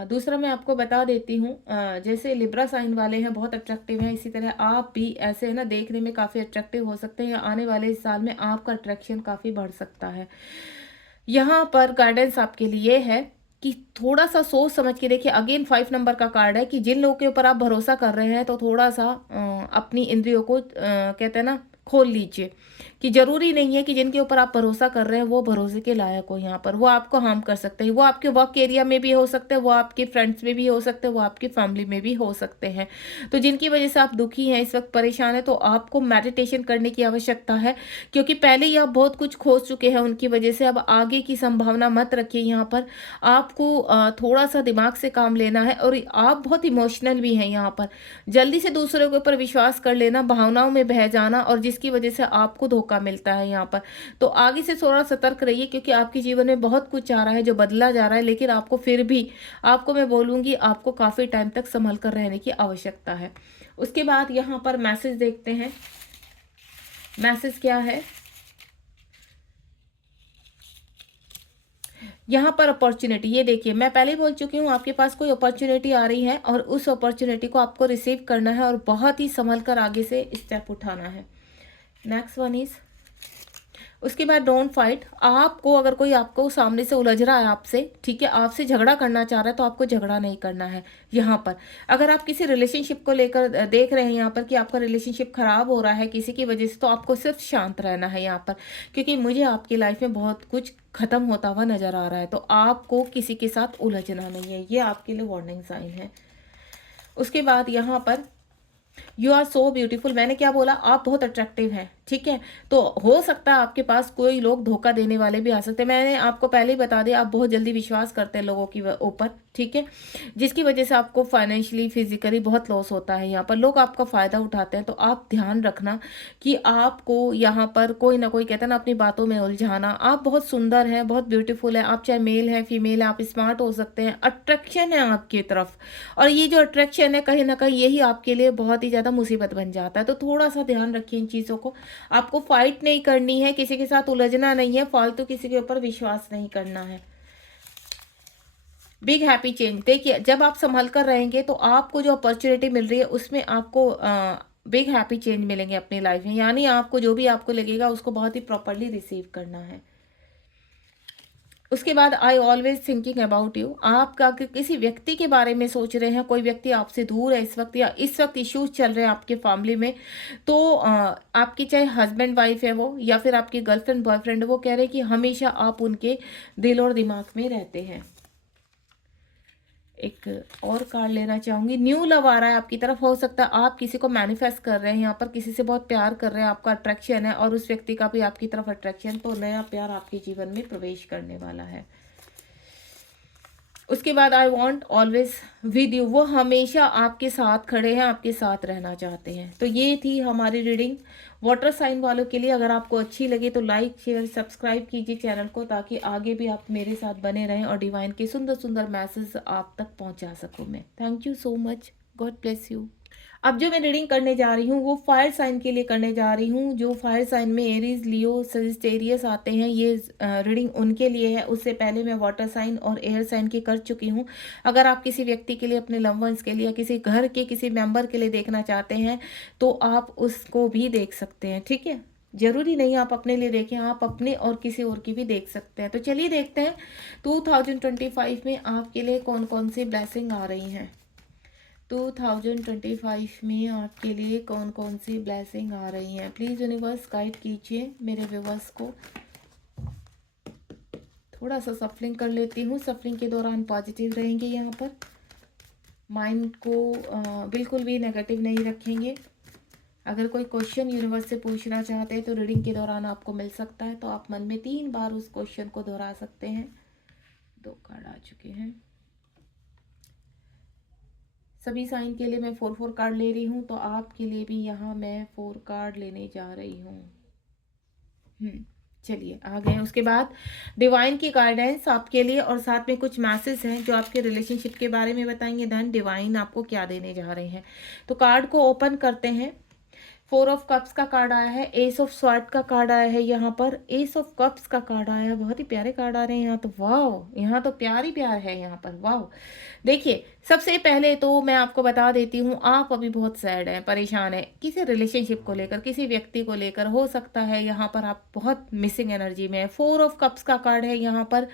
दूसरा मैं आपको बता देती हूँ, जैसे लिब्रा साइन वाले हैं बहुत अट्रैक्टिव हैं, इसी तरह आप भी ऐसे है ना, देखने में काफ़ी अट्रैक्टिव हो सकते हैं, या आने वाले इस साल में आपका अट्रैक्शन काफ़ी बढ़ सकता है। यहाँ पर गाइडेंस आपके लिए है कि थोड़ा सा सोच समझ के देखिए। अगेन 5 नंबर का कार्ड है कि जिन लोगों के ऊपर आप भरोसा कर रहे हैं तो थोड़ा सा अपनी इंद्रियों को कहते हैं ना, खोल लीजिए, कि जरूरी नहीं है कि जिनके ऊपर आप भरोसा कर रहे हैं वो भरोसे के लायक हो। यहाँ पर वो आपको हार्म कर सकते हैं, वो आपके वर्क एरिया में भी हो सकते हैं, वो आपके फ्रेंड्स में भी हो सकते हैं, वो आपकी फैमिली में भी हो सकते हैं। तो जिनकी वजह से आप दुखी हैं, इस वक्त परेशान है, तो आपको मेडिटेशन करने की आवश्यकता है, क्योंकि पहले ही आप बहुत कुछ खोज चुके हैं उनकी वजह से। अब आगे की संभावना मत रखिए। यहाँ पर आपको थोड़ा सा दिमाग से काम लेना है, और आप बहुत इमोशनल भी हैं यहाँ पर। जल्दी से दूसरों के ऊपर विश्वास कर लेना, भावनाओं में बह जाना, और जिसकी वजह से आपको धोखा मिलता है यहाँ पर। तो आगे से थोड़ा सतर्क रहिए, क्योंकि आपके जीवन में बहुत कुछ आ रहा है जो बदला जा रहा है, लेकिन आपको फिर भी, आपको मैं बोलूँगी, आपको काफ़ी टाइम तक संभल कर रहने की आवश्यकता है। उसके बाद यहाँ पर मैसेज देखते हैं, मैसेज क्या है। यहाँ पर अपॉर्चुनिटी, ये देखिए, मैं पहले ही बोल चुकी हूँ, आपके पास कोई अपॉर्चुनिटी आ रही है और उस अपॉर्चुनिटी को आपको रिसीव करना है और बहुत ही संभल कर आगे से स्टेप उठाना है। नेक्स्ट वन इज, उसके बाद डोंट फाइट। आपको अगर कोई आपको सामने से उलझ रहा है आपसे, ठीक है, आपसे झगड़ा करना चाह रहा है, तो आपको झगड़ा नहीं करना है यहाँ पर। अगर आप किसी रिलेशनशिप को लेकर देख रहे हैं यहाँ पर कि आपका रिलेशनशिप खराब हो रहा है किसी की वजह से, तो आपको सिर्फ शांत रहना है यहाँ पर, क्योंकि मुझे आपकी लाइफ में बहुत कुछ खत्म होता हुआ नजर आ रहा है। तो आपको किसी के साथ उलझना नहीं है, ये आपके लिए वार्निंग साइन है। उसके बाद यहाँ पर यू आर सो ब्यूटीफुल, मैंने क्या बोला, आप बहुत अट्रैक्टिव हैं, ठीक है। तो हो सकता है आपके पास कोई लोग धोखा देने वाले भी आ सकते हैं। मैंने आपको पहले ही बता दिया, आप बहुत जल्दी विश्वास करते हैं लोगों के ऊपर, ठीक है, जिसकी वजह से आपको फाइनेंशियली, फिजिकली बहुत लॉस होता है। यहाँ पर लोग आपका फायदा उठाते हैं, तो आप ध्यान रखना कि आपको यहाँ पर कोई ना कोई, कहता है ना, अपनी बातों में उलझाना। आप बहुत सुंदर हैं, बहुत ब्यूटीफुल है, आप चाहे मेल है फीमेल है, आप स्मार्ट हो सकते हैं, अट्रैक्शन है आपकी तरफ, और ये जो अट्रैक्शन है कहीं ना कहीं यही आपके लिए बहुत ही ज्यादा मुसीबत बन जाता है। तो थोड़ा सा ध्यान रखिए इन चीजों को। आपको फाइट नहीं करनी है, किसी के साथ उलझना नहीं है, फालतू किसी के ऊपर विश्वास नहीं करना है। बिग हैप्पी चेंज, देखिए, जब आप संभल कर रहेंगे तो आपको जो अपॉर्चुनिटी मिल रही है उसमें आपको बिग हैप्पी चेंज मिलेंगे अपनी लाइफ में, यानी आपको जो भी आपको लगेगा उसको बहुत ही प्रॉपरली रिसीव करना है। उसके बाद I always thinking about you, आप अगर किसी व्यक्ति के बारे में सोच रहे हैं, कोई व्यक्ति आपसे दूर है इस वक्त या इस वक्त इश्यूज चल रहे हैं आपके फैमिली में, तो आपकी चाहे हस्बैंड वाइफ है वो या फिर आपकी गर्लफ्रेंड बॉयफ्रेंड, वो कह रहे हैं कि हमेशा आप उनके दिल और दिमाग में रहते हैं। एक और कार्ड लेना चाहूंगी। न्यू लव आ रहा है आपकी तरफ, हो सकता है आप किसी को मैनिफेस्ट कर रहे हैं, यहाँ पर किसी से बहुत प्यार कर रहे हैं, आपका अट्रैक्शन है और उस व्यक्ति का भी आपकी तरफ अट्रैक्शन, तो नया प्यार आपके जीवन में प्रवेश करने वाला है। उसके बाद I want always with you, वो हमेशा आपके साथ खड़े हैं, आपके साथ रहना चाहते हैं। तो ये थी हमारी रीडिंग वाटर साइन वालों के लिए। अगर आपको अच्छी लगे तो लाइक शेयर सब्सक्राइब कीजिए चैनल को, ताकि आगे भी आप मेरे साथ बने रहें और डिवाइन के सुंदर सुंदर मैसेज आप तक पहुंचा सकूं मैं। Thank you so much, God bless you. अब जो मैं रीडिंग करने जा रही हूँ वो फायर साइन के लिए करने जा रही हूँ। जो फायर साइन में एरीज, लियो, सजिटेरियस आते हैं, ये रीडिंग उनके लिए है। उससे पहले मैं वाटर साइन और एयर साइन की कर चुकी हूँ। अगर आप किसी व्यक्ति के लिए, अपने लव वंस के लिए, किसी घर के किसी मेंबर के लिए देखना चाहते हैं तो आप उसको भी देख सकते हैं, ठीक है। जरूरी नहीं आप अपने लिए देखें, आप अपने और किसी और की भी देख सकते हैं। तो चलिए देखते हैं 2025 में आपके लिए कौन कौन सी ब्लेसिंग आ रही हैं। 2025 में आपके लिए कौन कौन सी ब्लेसिंग आ रही हैं। प्लीज़ यूनिवर्स गाइड कीजिए मेरे व्यूवर्स को। थोड़ा सा सफलिंग कर लेती हूँ। सफलिंग के दौरान पॉजिटिव रहेंगे, यहाँ पर माइंड को बिल्कुल भी नेगेटिव नहीं रखेंगे। अगर कोई क्वेश्चन यूनिवर्स से पूछना चाहते हैं तो रीडिंग के दौरान आपको मिल सकता है, तो आप मन में 3 बार उस क्वेश्चन को दोहरा सकते हैं। 2 कार्ड आ चुके हैं। सभी साइन के लिए मैं 4 कार्ड ले रही हूँ, तो आपके लिए भी यहाँ मैं 4 कार्ड लेने जा रही हूँ। चलिए आ गए। उसके बाद डिवाइन की गाइडेंस आपके लिए और साथ में कुछ मैसेज हैं जो आपके रिलेशनशिप के बारे में बताएंगे। धन डिवाइन आपको क्या देने जा रहे हैं। तो कार्ड को ओपन करते हैं। 4 ऑफ कप्स का कार्ड आया है, एस ऑफ स्वॉर्ड का कार्ड आया है, यहाँ पर एस ऑफ कप्स का कार्ड आया है। बहुत ही प्यारे कार्ड आ रहे हैं यहाँ तो। वाह, यहाँ तो प्यार ही प्यार है यहाँ पर। वाह, देखिए सबसे पहले तो मैं आपको बता देती हूँ, आप अभी बहुत सैड हैं, परेशान हैं किसी रिलेशनशिप को लेकर, किसी व्यक्ति को लेकर। हो सकता है यहाँ पर आप बहुत मिसिंग एनर्जी में है। 4 ऑफ कप्स का कार्ड है यहाँ पर।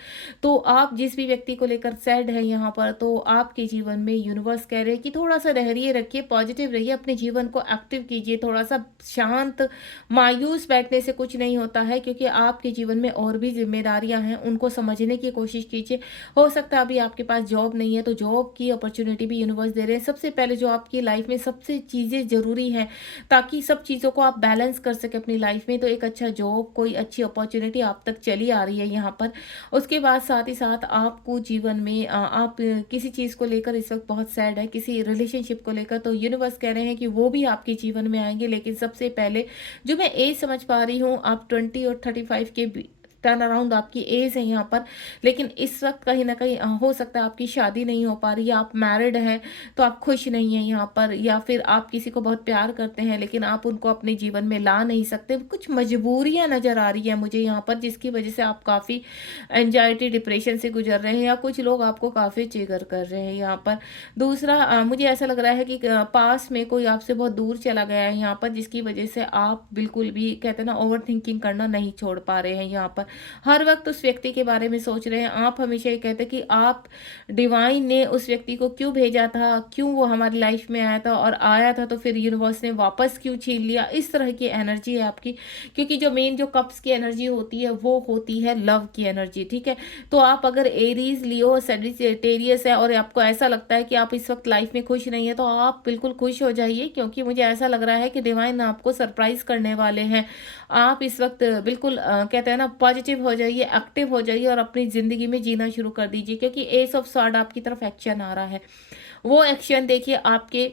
तो आप जिस भी व्यक्ति को लेकर सैड है यहाँ पर, तो आपके जीवन में यूनिवर्स कह रहे हैं कि थोड़ा सा धैर्य रखिए, पॉजिटिव रहिए, अपने जीवन को एक्टिव कीजिए। थोड़ा सा शांत, मायूस बैठने से कुछ नहीं होता है, क्योंकि आपके जीवन में और भी जिम्मेदारियां हैं, उनको समझने की कोशिश कीजिए। हो सकता है अभी आपके पास जॉब नहीं है, तो जॉब की अपॉर्चुनिटी भी यूनिवर्स दे रहे हैं। सबसे पहले जो आपकी लाइफ में सबसे चीज़ें ज़रूरी हैं, ताकि सब चीज़ों को आप बैलेंस कर सके अपनी लाइफ में, तो एक अच्छा जॉब, कोई अच्छी अपॉर्चुनिटी आप तक चली आ रही है यहाँ पर। उसके बाद साथ ही साथ आपको जीवन में आप किसी चीज़ को लेकर इस वक्त बहुत सैड है, किसी रिलेशनशिप को लेकर, तो यूनिवर्स कह रहे हैं कि वो भी आपके जीवन में आएंगे। लेकिन सबसे पहले जो मैं एज समझ पा रही हूँ, आप 20 और 35 के टर्न अराउंड आपकी एज है यहाँ पर। लेकिन इस वक्त कहीं ना कहीं हो सकता है आपकी शादी नहीं हो पा रही है, आप मैरिड हैं तो आप खुश नहीं हैं यहाँ पर, या फिर आप किसी को बहुत प्यार करते हैं लेकिन आप उनको अपने जीवन में ला नहीं सकते। कुछ मजबूरियां नजर आ रही है मुझे यहाँ पर, जिसकी वजह से आप काफ़ी एंजाइटी, डिप्रेशन से गुजर रहे हैं, या कुछ लोग आपको काफ़ी ट्रिगर कर रहे हैं यहाँ पर। दूसरा मुझे ऐसा लग रहा है कि पास में कोई आपसे बहुत दूर चला गया है यहाँ पर, जिसकी वजह से आप बिल्कुल भी कहते हैं ना ओवर थिंकिंग करना नहीं छोड़ पा रहे हैं यहाँ पर। हर वक्त उस व्यक्ति के बारे में सोच रहे हैं। आप हमेशा ये कहते हैं कि आप, डिवाइन ने उस व्यक्ति को क्यों भेजा था, क्यों वो हमारी लाइफ में आया था, और आया था तो फिर यूनिवर्स ने वापस क्यों छीन लिया। इस तरह की एनर्जी है आपकी, क्योंकि जो मेन जो कप्स की एनर्जी होती है वो होती है लव की एनर्जी, ठीक है। तो आप अगर एरीज, लियो, सजिटेरियस है और आपको ऐसा लगता है कि आप इस वक्त लाइफ में खुश नहीं है, तो आप बिल्कुल खुश हो जाइए, क्योंकि मुझे ऐसा लग रहा है कि डिवाइन आपको सरप्राइज करने वाले हैं। आप इस वक्त बिल्कुल कहते हैं ना पॉजिटिव हो जाइए, एक्टिव हो जाइए और अपनी ज़िंदगी में जीना शुरू कर दीजिए, क्योंकि एस ऑफ स्वॉर्ड आपकी तरफ एक्शन आ रहा है। वो एक्शन देखिए आपके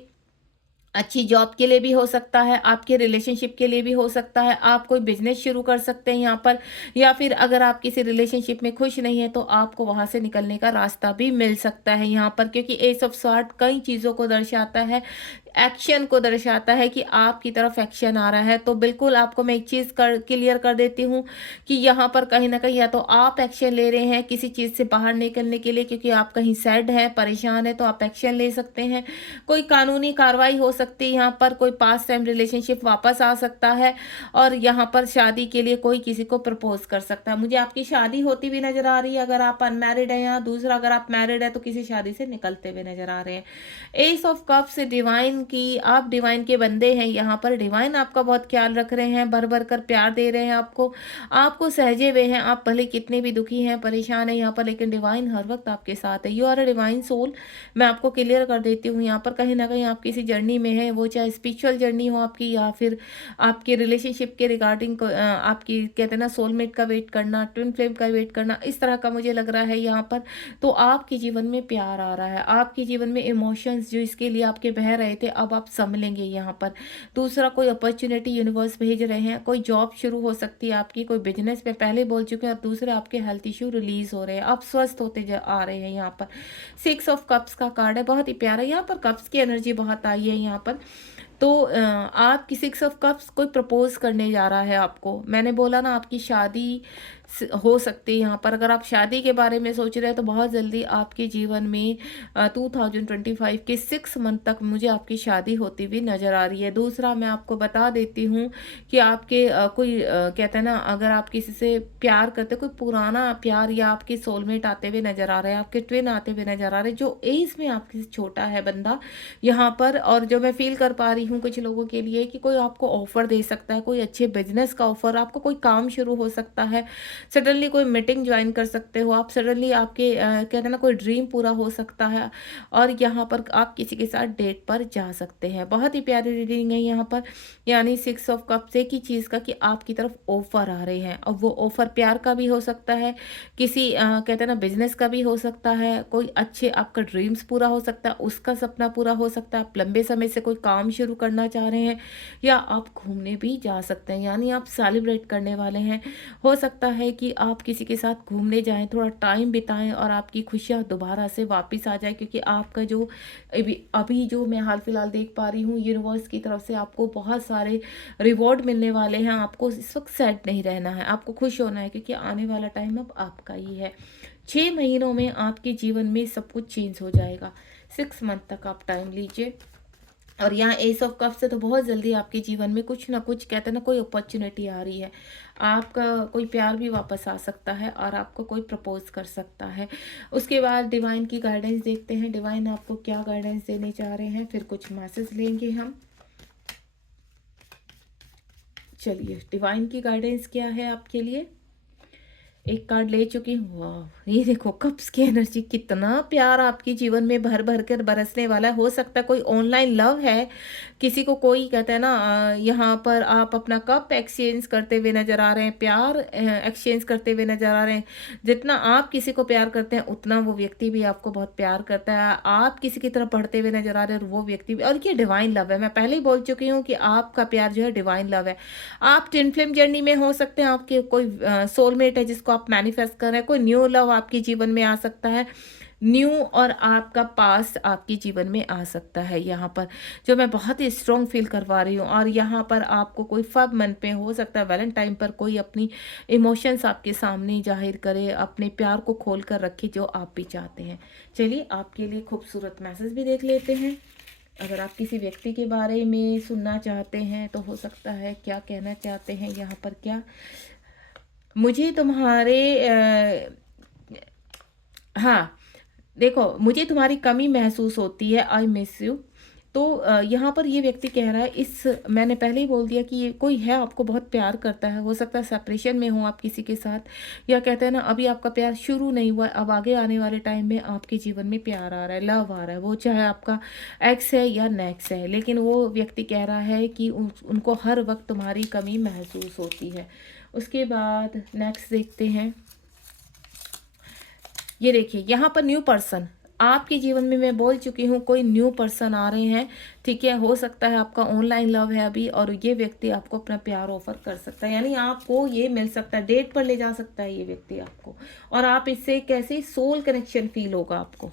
अच्छी जॉब के लिए भी हो सकता है, आपके रिलेशनशिप के लिए भी हो सकता है, आप कोई बिजनेस शुरू कर सकते हैं यहाँ पर, या फिर अगर आप किसी रिलेशनशिप में खुश नहीं है तो आपको वहाँ से निकलने का रास्ता भी मिल सकता है यहाँ पर, क्योंकि एस ऑफ स्वॉर्ड कई चीज़ों को दर्शाता है। एक्शन को दर्शाता है कि आपकी तरफ एक्शन आ रहा है। तो बिल्कुल आपको मैं एक चीज़ कर क्लियर कर देती हूँ कि यहाँ पर कहीं न कहीं या तो आप एक्शन ले रहे हैं किसी चीज़ से बाहर निकलने के लिए, क्योंकि आप कहीं सैड हैं, परेशान हैं, तो आप एक्शन ले सकते हैं। कोई कानूनी कार्रवाई हो सकती है यहाँ पर, कोई पास्ट टाइम रिलेशनशिप वापस आ सकता है और यहाँ पर शादी के लिए कोई किसी को प्रपोज़ कर सकता है। मुझे आपकी शादी होती हुई नज़र आ रही है अगर आप अनमैरिड हैं, या दूसरा अगर आप मैरिड हैं तो किसी शादी से निकलते हुए नज़र आ रहे हैं। एस ऑफ कप्स डिवाइन की, आप डिवाइन के बंदे हैं, यहाँ पर डिवाइन आपका बहुत ख्याल रख रहे हैं, भर भर कर प्यार दे रहे हैं आपको, आपको सहेजे हुए हैं। आप भले कितने भी दुखी हैं, परेशान हैं यहाँ पर, लेकिन डिवाइन हर वक्त आपके साथ है। You are a divine soul. मैं आपको क्लियर कर देती हूँ, यहाँ पर कहीं ना कहीं आप किसी जर्नी में है, वो चाहे स्पिरिचुअल जर्नी हो आपकी या फिर आपके रिलेशनशिप के रिगार्डिंग आपकी कहते हैं ना सोलमेट का वेट करना, ट्विन फ्लेम का वेट करना, इस तरह का मुझे लग रहा है यहाँ पर। तो आपके जीवन में प्यार आ रहा है, आपके जीवन में इमोशंस जो इसके लिए आपके बह रहे थे अब आप संभलेंगे यहाँ पर। दूसरा, कोई अपॉर्चुनिटी यूनिवर्स भेज रहे हैं, कोई जॉब शुरू हो सकती है आपकी, कोई बिजनेस में पहले बोल चुके हैं, और दूसरे आपके हेल्थ इश्यू रिलीज हो रहे हैं, आप स्वस्थ होते आ रहे हैं यहाँ पर। 6 ऑफ कप्स का कार्ड है, बहुत ही प्यारा। यहाँ पर कप्स की एनर्जी बहुत आई है यहाँ पर। तो आपकी 6 ऑफ कप्स कोई प्रपोज करने जा रहा है आपको। मैंने बोला ना आपकी शादी हो सकती है यहाँ पर। अगर आप शादी के बारे में सोच रहे हैं तो बहुत जल्दी आपके जीवन में 2025 के 6 मंथ तक मुझे आपकी शादी होती हुई नज़र आ रही है। दूसरा, मैं आपको बता देती हूँ कि आपके कोई कहते हैं ना, अगर आप किसी से प्यार करते, कोई पुराना प्यार या आपके सोलमेट आते हुए नज़र आ रहे हैं, आपके ट्विन आते हुए नज़र आ रहे हैं, जो एज में आपके से छोटा है बंदा यहाँ पर। और जो मैं फील कर पा रही हूँ कुछ लोगों के लिए कि कोई आपको ऑफर दे सकता है, कोई अच्छे बिजनेस का ऑफर, आपको कोई काम शुरू हो सकता है, सडनली कोई मीटिंग ज्वाइन कर सकते हो आप, सडनली आपके कहते हैं ना कोई ड्रीम पूरा हो सकता है, और यहाँ पर आप किसी के साथ डेट पर जा सकते हैं। बहुत ही प्यारी रीडिंग है यहाँ पर। यानी 6 ऑफ कप्स एक ही चीज़ का कि आपकी तरफ ऑफर आ रहे हैं, और वो ऑफर प्यार का भी हो सकता है, किसी कहते हैं ना बिजनेस का भी हो सकता है, कोई अच्छे आपका ड्रीम्स पूरा हो सकता है, उसका सपना पूरा हो सकता है, आप लंबे समय से कोई काम शुरू करना चाह रहे हैं, या आप घूमने भी जा सकते हैं, यानी आप सेलिब्रेट करने वाले हैं। हो सकता है कि आप किसी के साथ घूमने जाएं, थोड़ा टाइम बिताएं और आपकी खुशियां दोबारा से वापस आ जाए, क्योंकि आपका जो अभी जो मैं हाल फिलहाल देख पा रही हूँ, यूनिवर्स की तरफ से आपको बहुत सारे रिवॉर्ड मिलने वाले हैं। आपको इस वक्त सैड नहीं रहना है, आपको खुश होना है, क्योंकि आने वाला टाइम अब आपका ही है। 6 महीनों में आपके जीवन में सब कुछ चेंज हो जाएगा। 6 मंथ तक आप टाइम लीजिए। और यहाँ एस ऑफ कप से तो बहुत जल्दी आपके जीवन में कुछ ना कुछ कहते हैं ना कोई अपॉर्चुनिटी आ रही है, आपका कोई प्यार भी वापस आ सकता है और आपको कोई प्रपोज कर सकता है। उसके बाद डिवाइन की गाइडेंस देखते हैं, डिवाइन आपको क्या गाइडेंस देने चाह रहे हैं, फिर कुछ मैसेज लेंगे हम। चलिए, डिवाइन की गाइडेंस क्या है आपके लिए। एक कार्ड ले चुकी हूँ। वाह, ये देखो कप्स की एनर्जी, कितना प्यार आपके जीवन में भर भर कर बरसने वाला है। हो सकता है कोई ऑनलाइन लव है, किसी को कोई कहते हैं ना यहाँ पर आप अपना कप एक्सचेंज करते हुए नजर आ रहे हैं, प्यार एक्सचेंज करते हुए नजर आ रहे हैं। जितना आप किसी को प्यार करते हैं उतना वो व्यक्ति भी आपको बहुत प्यार करता है, आप किसी की तरफ बढ़ते हुए नजर आ रहे हैं और वो व्यक्ति भी। और ये डिवाइन लव है, मैं पहले ही बोल चुकी हूँ कि आपका प्यार जो है डिवाइन लव है। आप ट्विन फ्लेम जर्नी में हो सकते हैं, आपके कोई सोलमेट है जिसको आप मैनिफेस्ट कर रहे हैं, कोई न्यू लव आपके जीवन में आ सकता है, न्यू और आपका पास्ट आपके जीवन में आ सकता है यहाँ पर, जो मैं बहुत ही स्ट्रॉन्ग फील करवा रही हूँ। और यहाँ पर आपको कोई फब मंथ पे हो सकता है वैलेंटाइन पर कोई अपनी इमोशंस आपके सामने जाहिर करे, अपने प्यार को खोल कर रखे जो आप भी चाहते हैं। चलिए, आपके लिए खूबसूरत मैसेज भी देख लेते हैं। अगर आप किसी व्यक्ति के बारे में सुनना चाहते हैं तो हो सकता है क्या कहना चाहते हैं यहाँ पर। क्या मुझे तुम्हारे हाँ, देखो, मुझे तुम्हारी कमी महसूस होती है, आई मिस यू। तो यहाँ पर ये व्यक्ति कह रहा है, इस मैंने पहले ही बोल दिया कि ये कोई है आपको बहुत प्यार करता है। हो सकता है सेपरेशन में हो आप किसी के साथ, या कहते हैं ना अभी आपका प्यार शुरू नहीं हुआ है, अब आगे आने वाले टाइम में आपके जीवन में प्यार आ रहा है, लव आ रहा है। वो चाहे आपका एक्स है या नेक्स्ट है, लेकिन वो व्यक्ति कह रहा है कि उनको हर वक्त तुम्हारी कमी महसूस होती है। उसके बाद नेक्स्ट देखते हैं। ये देखिए, यहाँ पर न्यू पर्सन आपके जीवन में, मैं बोल चुकी हूँ कोई न्यू पर्सन आ रहे हैं, ठीक है। हो सकता है आपका ऑनलाइन लव है अभी, और ये व्यक्ति आपको अपना प्यार ऑफर कर सकता है, यानी आपको ये मिल सकता है, डेट पर ले जा सकता है ये व्यक्ति आपको, और आप इससे कैसे सोल कनेक्शन फील होगा आपको।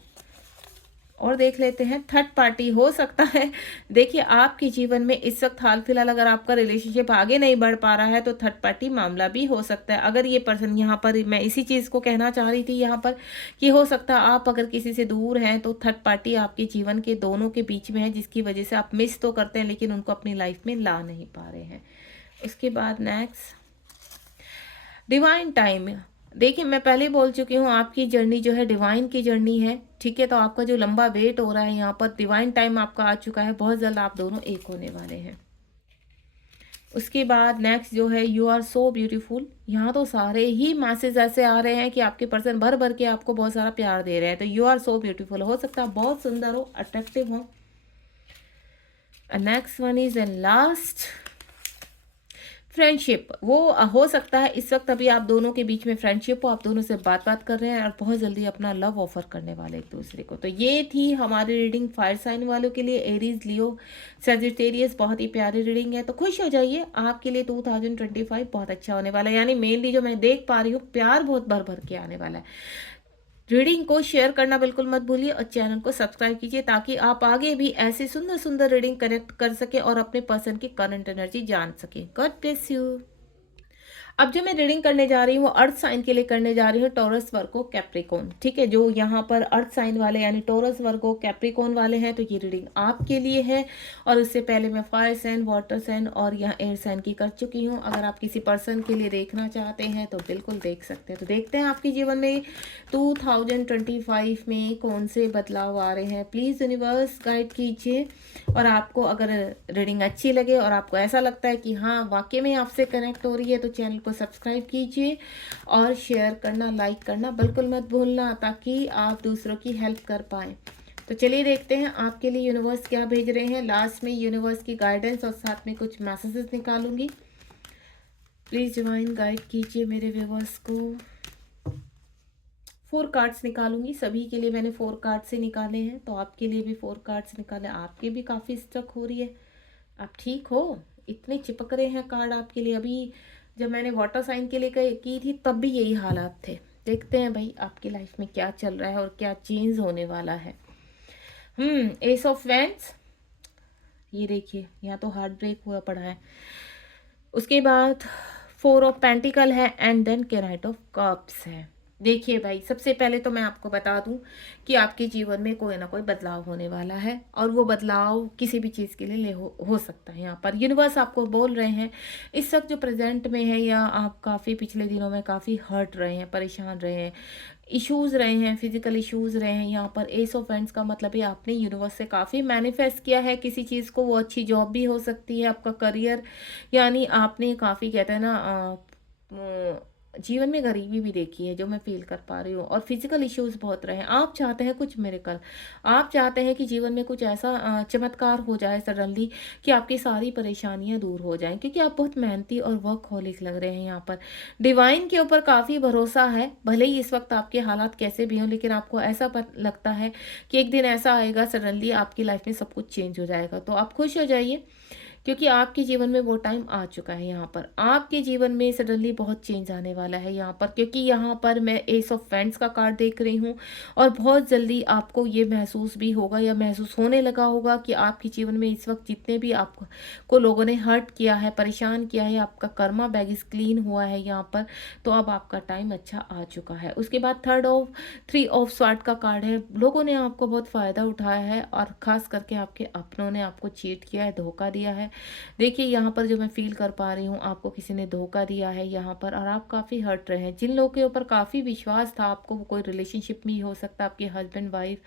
और देख लेते हैं। थर्ड पार्टी हो सकता है, देखिए आपके जीवन में इस वक्त हाल फिलहाल अगर आपका रिलेशनशिप आगे नहीं बढ़ पा रहा है तो थर्ड पार्टी मामला भी हो सकता है। अगर ये पर्सन, यहाँ पर मैं इसी चीज़ को कहना चाह रही थी यहाँ पर कि हो सकता है आप अगर किसी से दूर हैं तो थर्ड पार्टी आपके जीवन के दोनों के बीच में है, जिसकी वजह से आप मिस तो करते हैं लेकिन उनको अपनी लाइफ में ला नहीं पा रहे हैं। उसके बाद नेक्स्ट डिवाइन टाइम। देखिए मैं पहले बोल चुकी हूँ आपकी जर्नी जो है डिवाइन की जर्नी है, ठीक है। तो आपका जो लंबा वेट हो रहा है यहाँ पर डिवाइन टाइम आपका आ चुका है, बहुत जल्द आप दोनों एक होने वाले हैं। उसके बाद नेक्स्ट जो है यू आर सो ब्यूटीफुल। यहाँ तो सारे ही मैसेज ऐसे आ रहे हैं कि आपके पर्सन भर भर के आपको बहुत सारा प्यार दे रहे हैं। तो यू आर सो ब्यूटीफुल, हो सकता है बहुत सुंदर हो, अट्रैक्टिव हो। Next one is and last friendship. वो हो सकता है इस वक्त अभी आप दोनों के बीच में फ्रेंडशिप हो, आप दोनों से बात कर रहे हैं और बहुत जल्दी अपना लव ऑफर करने वाले एक दूसरे को। तो ये थी हमारी रीडिंग फायर साइन वालों के लिए, एरीज, लियो, सेजिटेरियस। बहुत ही प्यारी रीडिंग है, तो खुश हो जाइए, आपके लिए 2025 बहुत अच्छा होने वाला है। यानी मेनली जो मैं देख पा रही हूँ प्यार बहुत भर भर के आने वाला है। रीडिंग को शेयर करना बिल्कुल मत भूलिए और चैनल को सब्सक्राइब कीजिए ताकि आप आगे भी ऐसी सुंदर सुंदर रीडिंग कनेक्ट कर सके और अपने पर्सन की करंट एनर्जी जान सके। God bless you. अब जो मैं रीडिंग करने जा रही हूँ वो अर्थ साइन के लिए करने जा रही हूँ, टॉरस, वर्गो, कैप्रिकॉन, ठीक है। जो यहाँ पर अर्थ साइन वाले यानी टॉरस, वर्गो, कैप्रिकॉन वाले हैं तो ये रीडिंग आपके लिए है। और उससे पहले मैं फायर साइन, वाटर साइन और यहाँ एयर साइन की कर चुकी हूँ। अगर आप किसी पर्सन के लिए देखना चाहते हैं तो बिल्कुल देख सकते हैं। तो देखते हैं आपके जीवन में 2025 में कौन से बदलाव आ रहे हैं। प्लीज़ यूनिवर्स गाइड कीजिए। और आपको अगर रीडिंग अच्छी लगे और आपको ऐसा लगता है कि हाँ वाकई में आपसे कनेक्ट हो रही है तो चैनल को सब्सक्राइब कीजिए और शेयर करना, लाइक करना बिल्कुल मत भूलना ताकि आप दूसरों की हेल्प कर पाएँ। तो चलिए देखते हैं आपके लिए यूनिवर्स क्या भेज रहे हैं। लास्ट में यूनिवर्स की गाइडेंस और साथ में कुछ मैसेजेस निकालूंगी। प्लीज़ डिवाइन गाइड कीजिए मेरे व्यूवर्स को। 4 कार्ड्स निकालूंगी, सभी के लिए मैंने 4 कार्ड से निकाले हैं तो आपके लिए भी 4 कार्ड्स निकाले। आपके भी काफ़ी स्ट्रक हो रही है, आप ठीक हो, इतने चिपक रहे हैं कार्ड आपके लिए। अभी जब मैंने वाटर साइन के लिए की थी तब भी यही हालात थे। देखते हैं भाई आपकी लाइफ में क्या चल रहा है और क्या चेंज होने वाला है। एस ऑफ वैंड्स, ये देखिए यहाँ तो हार्ट ब्रेक हुआ पड़ा है। उसके बाद 4 ऑफ पेंटिकल है and then knight of cups है। देखिए भाई सबसे पहले तो मैं आपको बता दूं कि आपके जीवन में कोई ना कोई बदलाव होने वाला है और वो बदलाव किसी भी चीज़ के लिए हो सकता है। यहाँ पर यूनिवर्स आपको बोल रहे हैं इस वक्त जो प्रेजेंट में है या आप काफ़ी पिछले दिनों में काफ़ी हर्ट रहे हैं, परेशान रहे हैं, इश्यूज़ रहे हैं, फिजिकल इश्यूज़ रहे हैं। यहाँ पर एस ऑफ वैंड्स का मतलब है आपने यूनिवर्स से काफ़ी मैनिफेस्ट किया है किसी चीज़ को। वो अच्छी जॉब भी हो सकती है, आपका करियर, यानी आपने काफ़ी कहते हैं ना जीवन में गरीबी भी देखी है जो मैं फील कर पा रही हूँ। और फिजिकल इश्यूज बहुत रहे हैं। आप चाहते हैं कुछ मिरेकल, आप चाहते हैं कि जीवन में कुछ ऐसा चमत्कार हो जाए सडनली कि आपकी सारी परेशानियां दूर हो जाएं, क्योंकि आप बहुत मेहनती और वर्कहोलिक लग रहे हैं। यहाँ पर डिवाइन के ऊपर काफ़ी भरोसा है, भले ही इस वक्त आपके हालात कैसे भी हों, लेकिन आपको ऐसा लगता है कि एक दिन ऐसा आएगा सडनली आपकी लाइफ में सब कुछ चेंज हो जाएगा। तो आप खुश हो जाइए क्योंकि आपके जीवन में वो टाइम आ चुका है। यहाँ पर आपके जीवन में सडनली बहुत चेंज आने वाला है यहाँ पर, क्योंकि यहाँ पर मैं एस ऑफ वैंड्स का कार्ड देख रही हूँ। और बहुत जल्दी आपको ये महसूस भी होगा या महसूस होने लगा होगा कि आपके जीवन में इस वक्त जितने भी आपको लोगों ने हर्ट किया है, परेशान किया है, आपका कर्मा बैगेज क्लीन हुआ है यहाँ पर। तो अब आपका टाइम अच्छा आ चुका है। उसके बाद 3 ऑफ स्वार्ड का कार्ड है। लोगों ने आपको बहुत फ़ायदा उठाया है और ख़ास करके आपके अपनों ने आपको चीट किया है, धोखा दिया है। देखिए यहाँ पर जो मैं फील कर पा रही हूँ आपको किसी ने धोखा दिया है यहाँ पर और आप काफ़ी हर्ट रहे हैं। जिन लोगों के ऊपर काफ़ी विश्वास था आपको, वो कोई रिलेशनशिप में ही हो सकता है, आपके हस्बैंड वाइफ,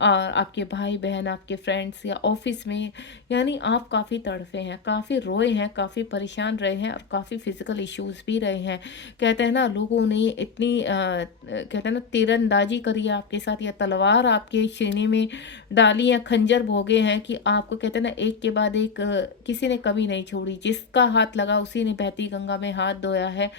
आपके भाई बहन, आपके फ्रेंड्स या ऑफिस में, यानी आप काफ़ी तड़फे हैं, काफ़ी रोए हैं, काफ़ी परेशान रहे हैं और काफ़ी फिजिकल इश्यूज भी रहे हैं। कहते हैं ना लोगों ने इतनी कहते हैं ना तीरंदाजी करी है आपके साथ या तलवार आपके सीने में डाली या खंजर भोगे हैं कि आपको कहते हैं ना एक के बाद एक किसी ने कभी नहीं छोड़ी। जिसका हाथ लगा उसी ने बहती गंगा में हाथ धोया है।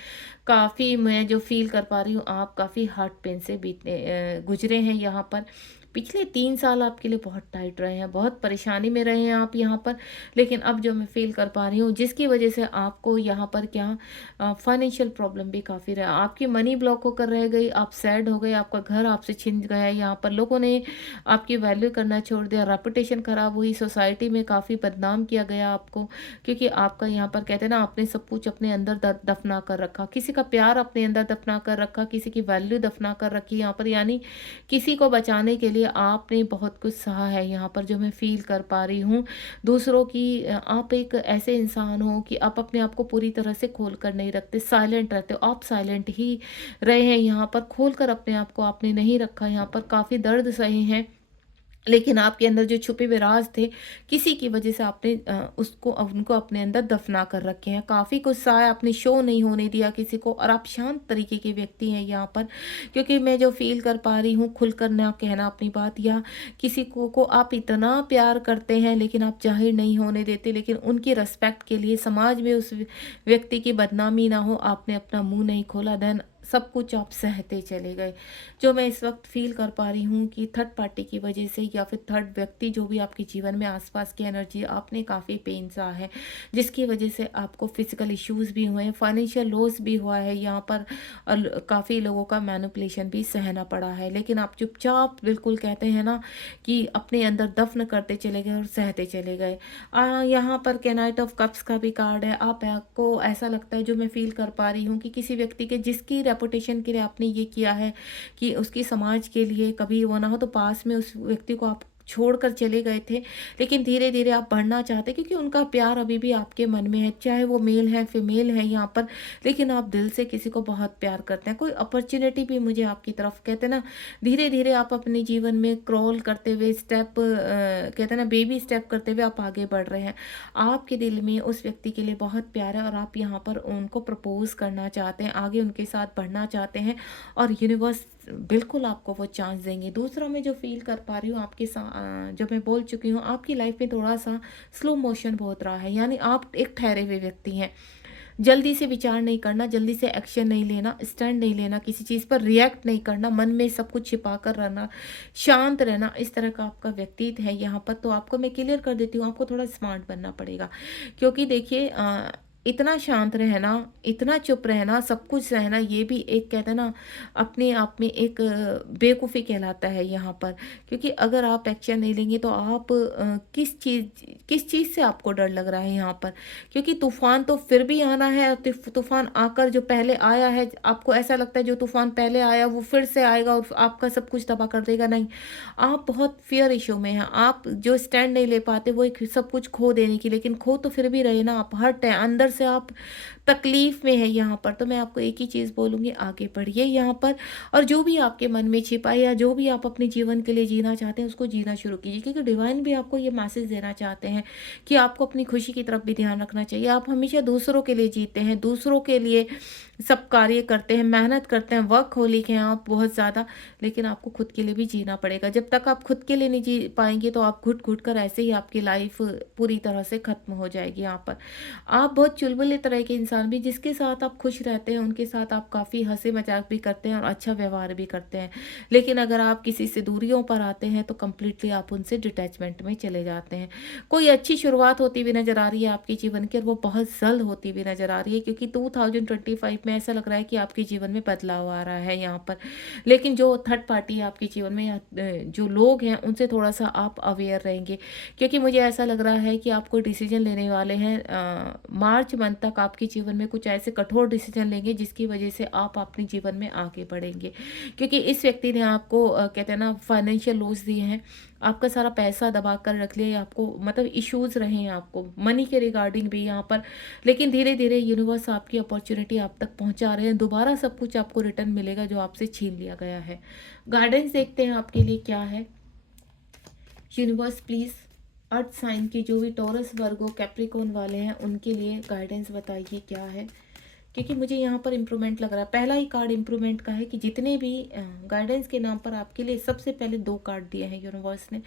काफ़ी मैं जो फील कर पा रही हूँ आप काफ़ी हार्ट पेन से बीतने गुजरे हैं यहाँ पर। पिछले 3 साल आपके लिए बहुत टाइट रहे हैं, बहुत परेशानी में रहे हैं आप यहाँ पर। लेकिन अब जो मैं फ़ील कर पा रही हूँ, जिसकी वजह से आपको यहाँ पर क्या फाइनेंशियल प्रॉब्लम भी काफ़ी रहा। आपकी मनी ब्लॉक होकर रह गई, आप सैड हो गए, आपका घर आपसे छिन गया है, यहाँ पर लोगों ने आपकी वैल्यू करना छोड़ दिया, रेपुटेशन ख़राब हुई, सोसाइटी में काफ़ी बदनाम किया गया आपको। क्योंकि आपका यहाँ पर कहते हैं ना, आपने सब कुछ अपने अंदर दफ़ना कर रखा, किसी का प्यार अपने अंदर दफ़ना कर रखा, किसी की वैल्यू दफ़ना कर रखी यहाँ पर, यानी किसी को बचाने के लिए आपने बहुत कुछ सहा है यहाँ पर, जो मैं फ़ील कर पा रही हूँ। दूसरों की आप एक ऐसे इंसान हो कि आप अपने आप को पूरी तरह से खोल कर नहीं रखते, साइलेंट रहते हो, आप साइलेंट ही रहे हैं यहाँ पर, खोल कर अपने आप को आपने नहीं रखा यहाँ पर, काफ़ी दर्द सहे हैं। लेकिन आपके अंदर जो छुपे हुए राज थे, किसी की वजह से आपने उसको उनको अपने अंदर दफ़ना कर रखे हैं। काफ़ी गुस्सा है, आपने शो नहीं होने दिया किसी को, और आप शांत तरीके के व्यक्ति हैं यहाँ पर। क्योंकि मैं जो फ़ील कर पा रही हूँ, खुलकर ना कहना अपनी बात, या किसी को आप इतना प्यार करते हैं लेकिन आप ज़ाहिर नहीं होने देते, लेकिन उनकी रिस्पेक्ट के लिए, समाज में उस व्यक्ति की बदनामी ना हो, आपने अपना मुँह नहीं खोला, देन सब कुछ आप सहते चले गए। जो मैं इस वक्त फ़ील कर पा रही हूँ कि थर्ड पार्टी की वजह से, या फिर थर्ड व्यक्ति जो भी आपके जीवन में आसपास की एनर्जी, आपने काफ़ी पेन सहा है, जिसकी वजह से आपको फिजिकल इश्यूज़ भी हुए हैं, फाइनेंशियल लॉस भी हुआ है यहाँ पर, और काफ़ी लोगों का मैनिपुलेशन भी सहना पड़ा है। लेकिन आप चुपचाप, बिल्कुल कहते हैं ना कि अपने अंदर दफ़न करते चले गए और सहते चले गए। यहाँ पर के नाइट ऑफ कप्स का भी कार्ड है। आपको ऐसा लगता है, जो मैं फ़ील कर पा रही हूँ, कि किसी व्यक्ति के जिसकी रेपुटेशन के लिए आपने ये किया है कि उसकी समाज के लिए कभी वो ना हो, तो पास में उस व्यक्ति को आप छोड़कर चले गए थे, लेकिन धीरे-धीरे आप बढ़ना चाहते हैं, क्योंकि उनका प्यार अभी भी आपके मन में है, चाहे वो मेल है, फीमेल है यहाँ पर, लेकिन आप दिल से किसी को बहुत प्यार करते हैं। कोई अपॉर्च्युनिटी भी मुझे आपकी तरफ, कहते हैं ना, धीरे-धीरे आप अपने जीवन में क्रॉल करते हुए, स्टेप कहते हैं ना, बेबी स्टेप करते हुए आप आगे बढ़ रहे हैं। आपके दिल में उस व्यक्ति के लिए बहुत प्यार है, और आप यहाँ पर उनको प्रपोज़ करना चाहते हैं, आगे उनके साथ बढ़ना चाहते हैं, और यूनिवर्स बिल्कुल आपको वो चांस देंगे। दूसरा, मैं जो फ़ील कर पा रही हूँ आपके जो मैं बोल चुकी हूँ, आपकी लाइफ में थोड़ा-सा स्लो मोशन बहुत रहा है, यानी आप एक ठहरे हुए व्यक्ति हैं। जल्दी से विचार नहीं करना, जल्दी से एक्शन नहीं लेना, स्टैंड नहीं लेना, किसी चीज़ पर रिएक्ट नहीं करना, मन में सब कुछ छिपा कर रहना, शांत रहना, इस तरह का आपका व्यक्तित्व है यहाँ पर। तो आपको मैं क्लियर कर देती हूँ, आपको थोड़ा स्मार्ट बनना पड़ेगा। क्योंकि देखिए, इतना शांत रहना, इतना चुप रहना, सब कुछ सहना, ये भी एक, कहते हैं ना, अपने आप में एक बेवकूफ़ी कहलाता है यहाँ पर। क्योंकि अगर आप एक्शन नहीं लेंगे, तो आप किस चीज़ से आपको डर लग रहा है यहाँ पर? क्योंकि तूफ़ान तो फिर भी आना है, और तूफ़ान आकर जो पहले आया है, आपको ऐसा लगता है जो तूफ़ान पहले आया वो फिर से आएगा और आपका सब कुछ तबाह कर देगा। नहीं, आप बहुत फ़ियर इश्यू में हैं। आप जो स्टैंड नहीं ले पाते, वो एक सब कुछ खो देने की, लेकिन खो तो फिर भी रहे ना आप, हर टाइम अंदर से आप तकलीफ़ में है यहाँ पर। तो मैं आपको एक ही चीज़ बोलूँगी, आगे बढ़िए यहाँ पर, और जो भी आपके मन में छिपा है, या जो भी आप अपने जीवन के लिए जीना चाहते हैं, उसको जीना शुरू कीजिए। क्योंकि डिवाइन भी आपको ये मैसेज देना चाहते हैं कि आपको अपनी खुशी की तरफ भी ध्यान रखना चाहिए। आप हमेशा दूसरों के लिए जीते हैं, दूसरों के लिए सब कार्य करते हैं, मेहनत करते हैं, वर्कहोलिक हैं आप बहुत ज़्यादा, लेकिन आपको खुद के लिए भी जीना पड़ेगा। जब तक आप खुद के लिए नहीं जी पाएँगे, तो आप घुट-घुट कर ऐसे ही आपकी लाइफ़ पूरी तरह से ख़त्म हो जाएगी यहाँ पर। आप बहुत चुलबुले तरह के इंसान भी, जिसके साथ आप खुश रहते हैं, उनके साथ आप काफ़ी हँसी-मज़ाक भी करते हैं और अच्छा व्यवहार भी करते हैं। लेकिन अगर आप किसी से दूरियों पर आते हैं, तो कंप्लीटली आप उनसे डिटैचमेंट में चले जाते हैं। कोई अच्छी शुरुआत होती हुई नज़र आ रही है आपके जीवन की, और वो बहुत जल्द होती हुई नज़र आ रही है, क्योंकि 2025 में ऐसा लग रहा है कि आपके जीवन में बदलाव आ रहा है यहाँ पर। लेकिन जो थर्ड पार्टी है आपके जीवन में, या जो लोग हैं, उनसे थोड़ा-सा आप अवेयर रहेंगे, क्योंकि मुझे ऐसा लग रहा है कि आप कोई डिसीज़न लेने वाले हैं। मार्च मंथ तक आपके जीवन में कुछ ऐसे कठोर डिसीज़न लेंगे, जिसकी वजह से आप अपने जीवन में आगे बढ़ेंगे। क्योंकि इस व्यक्ति ने आपको कहते हैं ना, फाइनेंशियल लॉस दिए हैं, आपका सारा पैसा दबा कर रख लिया, आपको मतलब इश्यूज़ रहे हैं आपको मनी के रिगार्डिंग भी यहाँ पर। लेकिन धीरे-धीरे यूनिवर्स आपकी अपॉर्च्युनिटी आप तक पहुँचा रहे हैं, दोबारा सब कुछ आपको रिटर्न मिलेगा जो आपसे छीन लिया गया है। गाइडेंस देखते हैं आपके लिए क्या है। यूनिवर्स प्लीज़, अर्थ साइन के जो भी टॉरस, वर्गो, कैप्रिकॉर्न वाले हैं, उनके लिए गाइडेंस बताइए क्या है। क्योंकि मुझे यहाँ पर इम्प्रूवमेंट लग रहा है। पहला ही कार्ड इम्प्रूवमेंट का है कि जितने भी गाइडेंस के नाम पर आपके लिए सबसे पहले 2 कार्ड दिए हैं यूनिवर्स ने।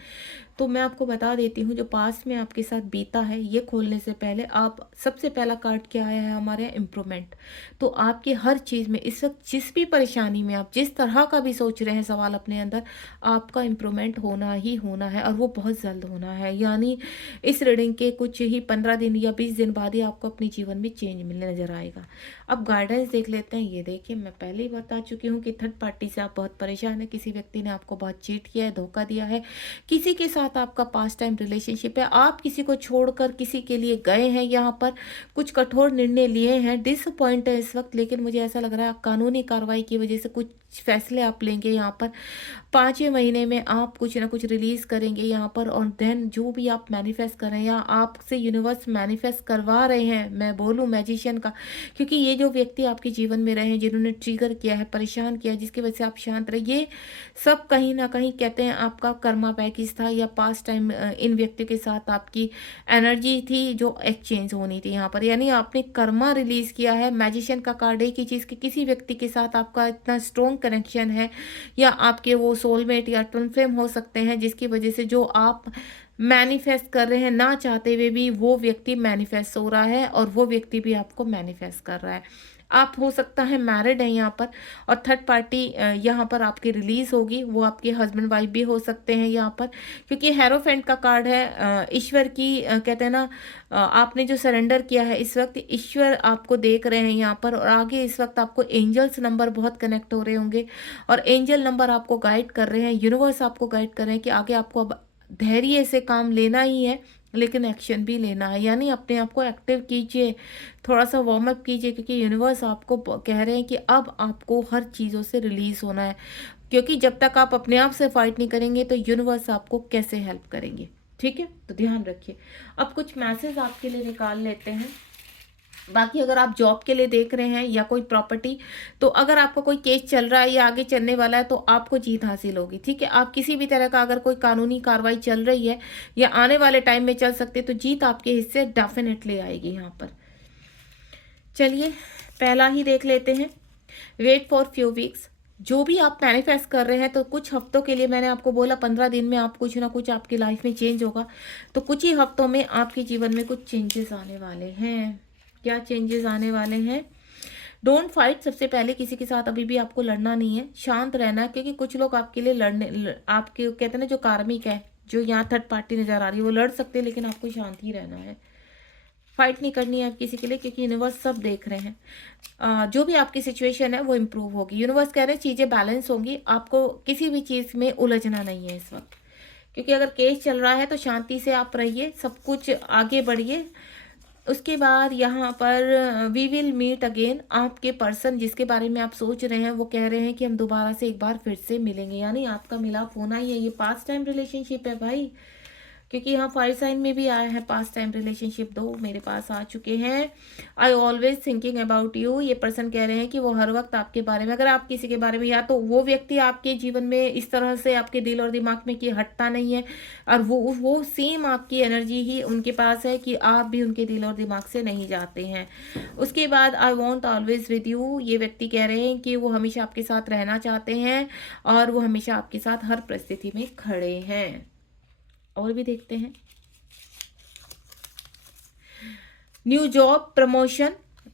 तो मैं आपको बता देती हूँ, जो पास्ट में आपके साथ बीता है ये खोलने से पहले आप सबसे पहला कार्ड क्या आया है हमारे यहाँ, इम्प्रूवमेंट। तो आपकी हर चीज़ में इस वक्त जिस भी परेशानी में आप जिस तरह का भी सोच रहे हैं सवाल अपने अंदर, आपका इम्प्रूवमेंट होना ही होना है और वो बहुत जल्द होना है। यानी इस रीडिंग के कुछ ही 15 दिन या 20 दिन बाद ही आपको अपने जीवन में चेंज मिलने नजर आएगा। अब गाइडेंस देख लेते हैं। ये देखिए, मैं पहले ही बता चुकी हूँ कि थर्ड पार्टी से आप बहुत परेशान है, किसी व्यक्ति ने आपको बहुत चीट किया है, धोखा दिया है, किसी के साथ आपका पास्ट टाइम रिलेशनशिप है, आप किसी को छोड़कर किसी के लिए गए हैं, यहाँ पर कुछ कठोर निर्णय लिए हैं, डिसअपॉइंट है इस वक्त। लेकिन मुझे ऐसा लग रहा है कानूनी कार्रवाई की वजह से कुछ फैसले आप लेंगे यहाँ पर। 5वें महीने में आप कुछ ना कुछ रिलीज करेंगे यहाँ पर। और देन जो भी आप मैनिफेस्ट कर रहे हैं या आपसे यूनिवर्स मैनिफेस्ट करवा रहे हैं, मैं बोलूँ मैजिशियन का, क्योंकि ये जो व्यक्ति आपके जीवन में रहे हैं, जिन्होंने ट्रिगर किया है, परेशान किया है, जिसकी वजह से आप शांत रहे, ये सब कहीं ना कहीं कहते हैं आपका कर्मा पैकेज था या पास्ट टाइम इन व्यक्तियों के साथ आपकी एनर्जी थी जो एक्सचेंज होनी थी यहाँ पर। यानी आपने कर्मा रिलीज किया है। मैजिशियन का कार्ड एक ही चीज़ कि किसी व्यक्ति के साथ आपका इतना स्ट्रॉन्ग कनेक्शन है या आपके वो सोलमेट या ट्विन फ्लेम हो सकते हैं, जिसकी वजह से जो आप मैनिफेस्ट कर रहे हैं ना चाहते हुए भी वो व्यक्ति मैनिफेस्ट हो रहा है और वो व्यक्ति भी आपको मैनिफेस्ट कर रहा है। आप हो सकता है मैरिड हैं यहाँ पर और थर्ड पार्टी यहाँ पर आपकी रिलीज होगी, वो आपके हस्बैंड वाइफ भी हो सकते हैं यहाँ पर, क्योंकि हेरोफेंट का कार्ड है ईश्वर की कहते हैं ना, आपने जो सरेंडर किया है इस वक्त ईश्वर आपको देख रहे हैं यहाँ पर। और आगे इस वक्त आपको एंजल्स नंबर बहुत कनेक्ट हो रहे होंगे और एंजल नंबर आपको गाइड कर रहे हैं, यूनिवर्स आपको गाइड कर रहे हैं कि आगे आपको अब धैर्य से काम लेना ही है, लेकिन एक्शन भी लेना है। यानी अपने आप को एक्टिव कीजिए, थोड़ा सा वार्म अप कीजिए, क्योंकि यूनिवर्स आपको कह रहे हैं कि अब आपको हर चीज़ों से रिलीज होना है। क्योंकि जब तक आप अपने आप से फाइट नहीं करेंगे तो यूनिवर्स आपको कैसे हेल्प करेंगे। ठीक है, तो ध्यान रखिए। अब कुछ मैसेज आपके लिए निकाल लेते हैं। बाकी अगर आप जॉब के लिए देख रहे हैं या कोई प्रॉपर्टी, तो अगर आपका कोई केस चल रहा है या आगे चलने वाला है तो आपको जीत हासिल होगी। ठीक है, आप किसी भी तरह का अगर कोई कानूनी कार्रवाई चल रही है या आने वाले टाइम में चल सकते तो जीत आपके हिस्से डेफिनेटली आएगी यहाँ पर। चलिए पहला ही देख लेते हैं। Wait for few weeks. जो भी आप मैनिफेस्ट कर रहे हैं तो कुछ हफ्तों के लिए, मैंने आपको बोला 15 दिन में आप कुछ ना कुछ आपकी लाइफ में चेंज होगा, तो कुछ ही हफ्तों में आपके जीवन में कुछ चेंजेस आने वाले हैं। क्या चेंजेस आने वाले हैं? Don't fight. सबसे पहले किसी के साथ अभी भी आपको लड़ना नहीं है, शांत रहना है, क्योंकि कुछ लोग आपके लिए आपके कहते हैं ना, जो कार्मिक है, जो यहाँ थर्ड पार्टी नजर आ रही है, वो लड़ सकते हैं, लेकिन आपको शांत ही रहना है, फाइट नहीं करनी है आप किसी के लिए, क्योंकि यूनिवर्स सब देख रहे हैं। जो भी आपकी सिचुएशन है वो इम्प्रूव होगी। यूनिवर्स कह रहे हैं चीज़ें बैलेंस होंगी, आपको किसी भी चीज़ में उलझना नहीं है इस वक्त, क्योंकि अगर केस चल रहा है तो शांति से आप रहिए, सब कुछ आगे बढ़िए। उसके बाद यहाँ पर वी विल मीट अगेन। आपके पर्सन जिसके बारे में आप सोच रहे हैं वो कह रहे हैं कि हम दोबारा से एक बार फिर से मिलेंगे, यानी आपका मिलाप होना ही है। ये पास्ट टाइम रिलेशनशिप है भाई, क्योंकि यहाँ फायर साइन में भी आया है पास्ट टाइम रिलेशनशिप, 2 मेरे पास आ चुके हैं। I always thinking about you. ये पर्सन कह रहे हैं कि वो हर वक्त आपके बारे में, अगर आप किसी के बारे में, या तो वो व्यक्ति आपके जीवन में इस तरह से आपके दिल और दिमाग में कि हटता नहीं है, और वो सेम आपकी एनर्जी ही उनके पास है कि आप भी उनके दिल और दिमाग से नहीं जाते हैं। उसके बाद I want always with you. ये व्यक्ति कह रहे हैं कि वो हमेशा आपके साथ रहना चाहते हैं और वो हमेशा आपके साथ हर परिस्थिति में खड़े हैं। और भी देखते हैं। New job, promotion.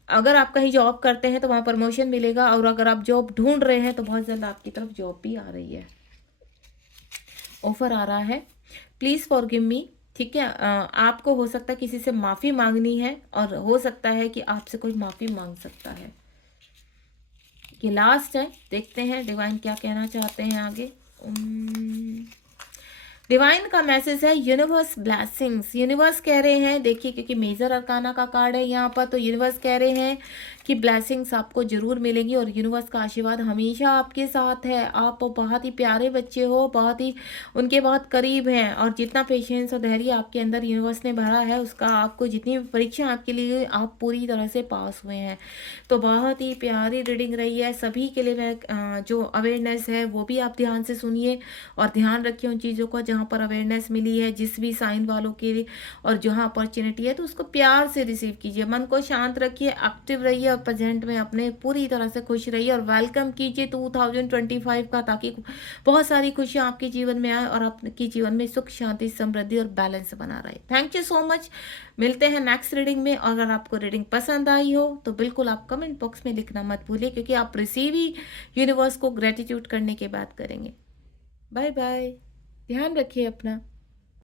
अगर आप कहीं जॉब करते हैं तो वहां प्रमोशन मिलेगा, और अगर आप जॉब ढूंढ रहे हैं तो बहुत जल्द आपकी तरफ जॉब भी आ रही है, ऑफर आ रहा है। Please forgive me. ठीक है, आपको हो सकता है किसी से माफी मांगनी है, और हो सकता है कि आपसे कोई माफी मांग सकता है। ये लास्ट है, देखते हैं डिवाइन क्या कहना चाहते हैं आगे। डिवाइन का मैसेज है यूनिवर्स ब्लेसिंग्स। यूनिवर्स कह रहे हैं, देखिए क्योंकि मेजर अरकाना का कार्ड है यहाँ पर, तो यूनिवर्स कह रहे हैं कि ब्लेसिंग्स आपको जरूर मिलेंगी और यूनिवर्स का आशीर्वाद हमेशा आपके साथ है। आप बहुत ही प्यारे बच्चे हो, बहुत ही उनके बहुत करीब हैं, और जितना पेशेंस और धैर्य आपके अंदर यूनिवर्स ने भरा है, उसका आपको जितनी भी परीक्षा आपके लिए, आप पूरी तरह से पास हुए हैं। तो बहुत ही प्यारी रीडिंग रही है सभी के लिए। मैं जो अवेयरनेस है वो भी आप ध्यान से सुनिए और ध्यान रखिए उन चीज़ों का जहाँ पर अवेयरनेस मिली है, जिस भी साइन वालों के लिए, और जहाँ अपॉर्चुनिटी है तो उसको प्यार से रिसीव कीजिए। मन को शांत रखिए, एक्टिव रहिए और प्रेजेंट में अपने पूरी तरह से खुश रहिए और वेलकम कीजिए 2025 का, ताकि बहुत सारी खुशियाँ आपके जीवन में आए और आपके जीवन में सुख, शांति, समृद्धि और बैलेंस बना रहे। Thank you so much. मिलते हैं नेक्स्ट रीडिंग में। अगर आपको रीडिंग पसंद आई हो तो बिल्कुल आप कमेंट बॉक्स में लिखना मत भूलिए, क्योंकि आप रिसीव ही यूनिवर्स को ग्रेटिट्यूड करने के बाद करेंगे। Bye bye. ध्यान रखिए अपना।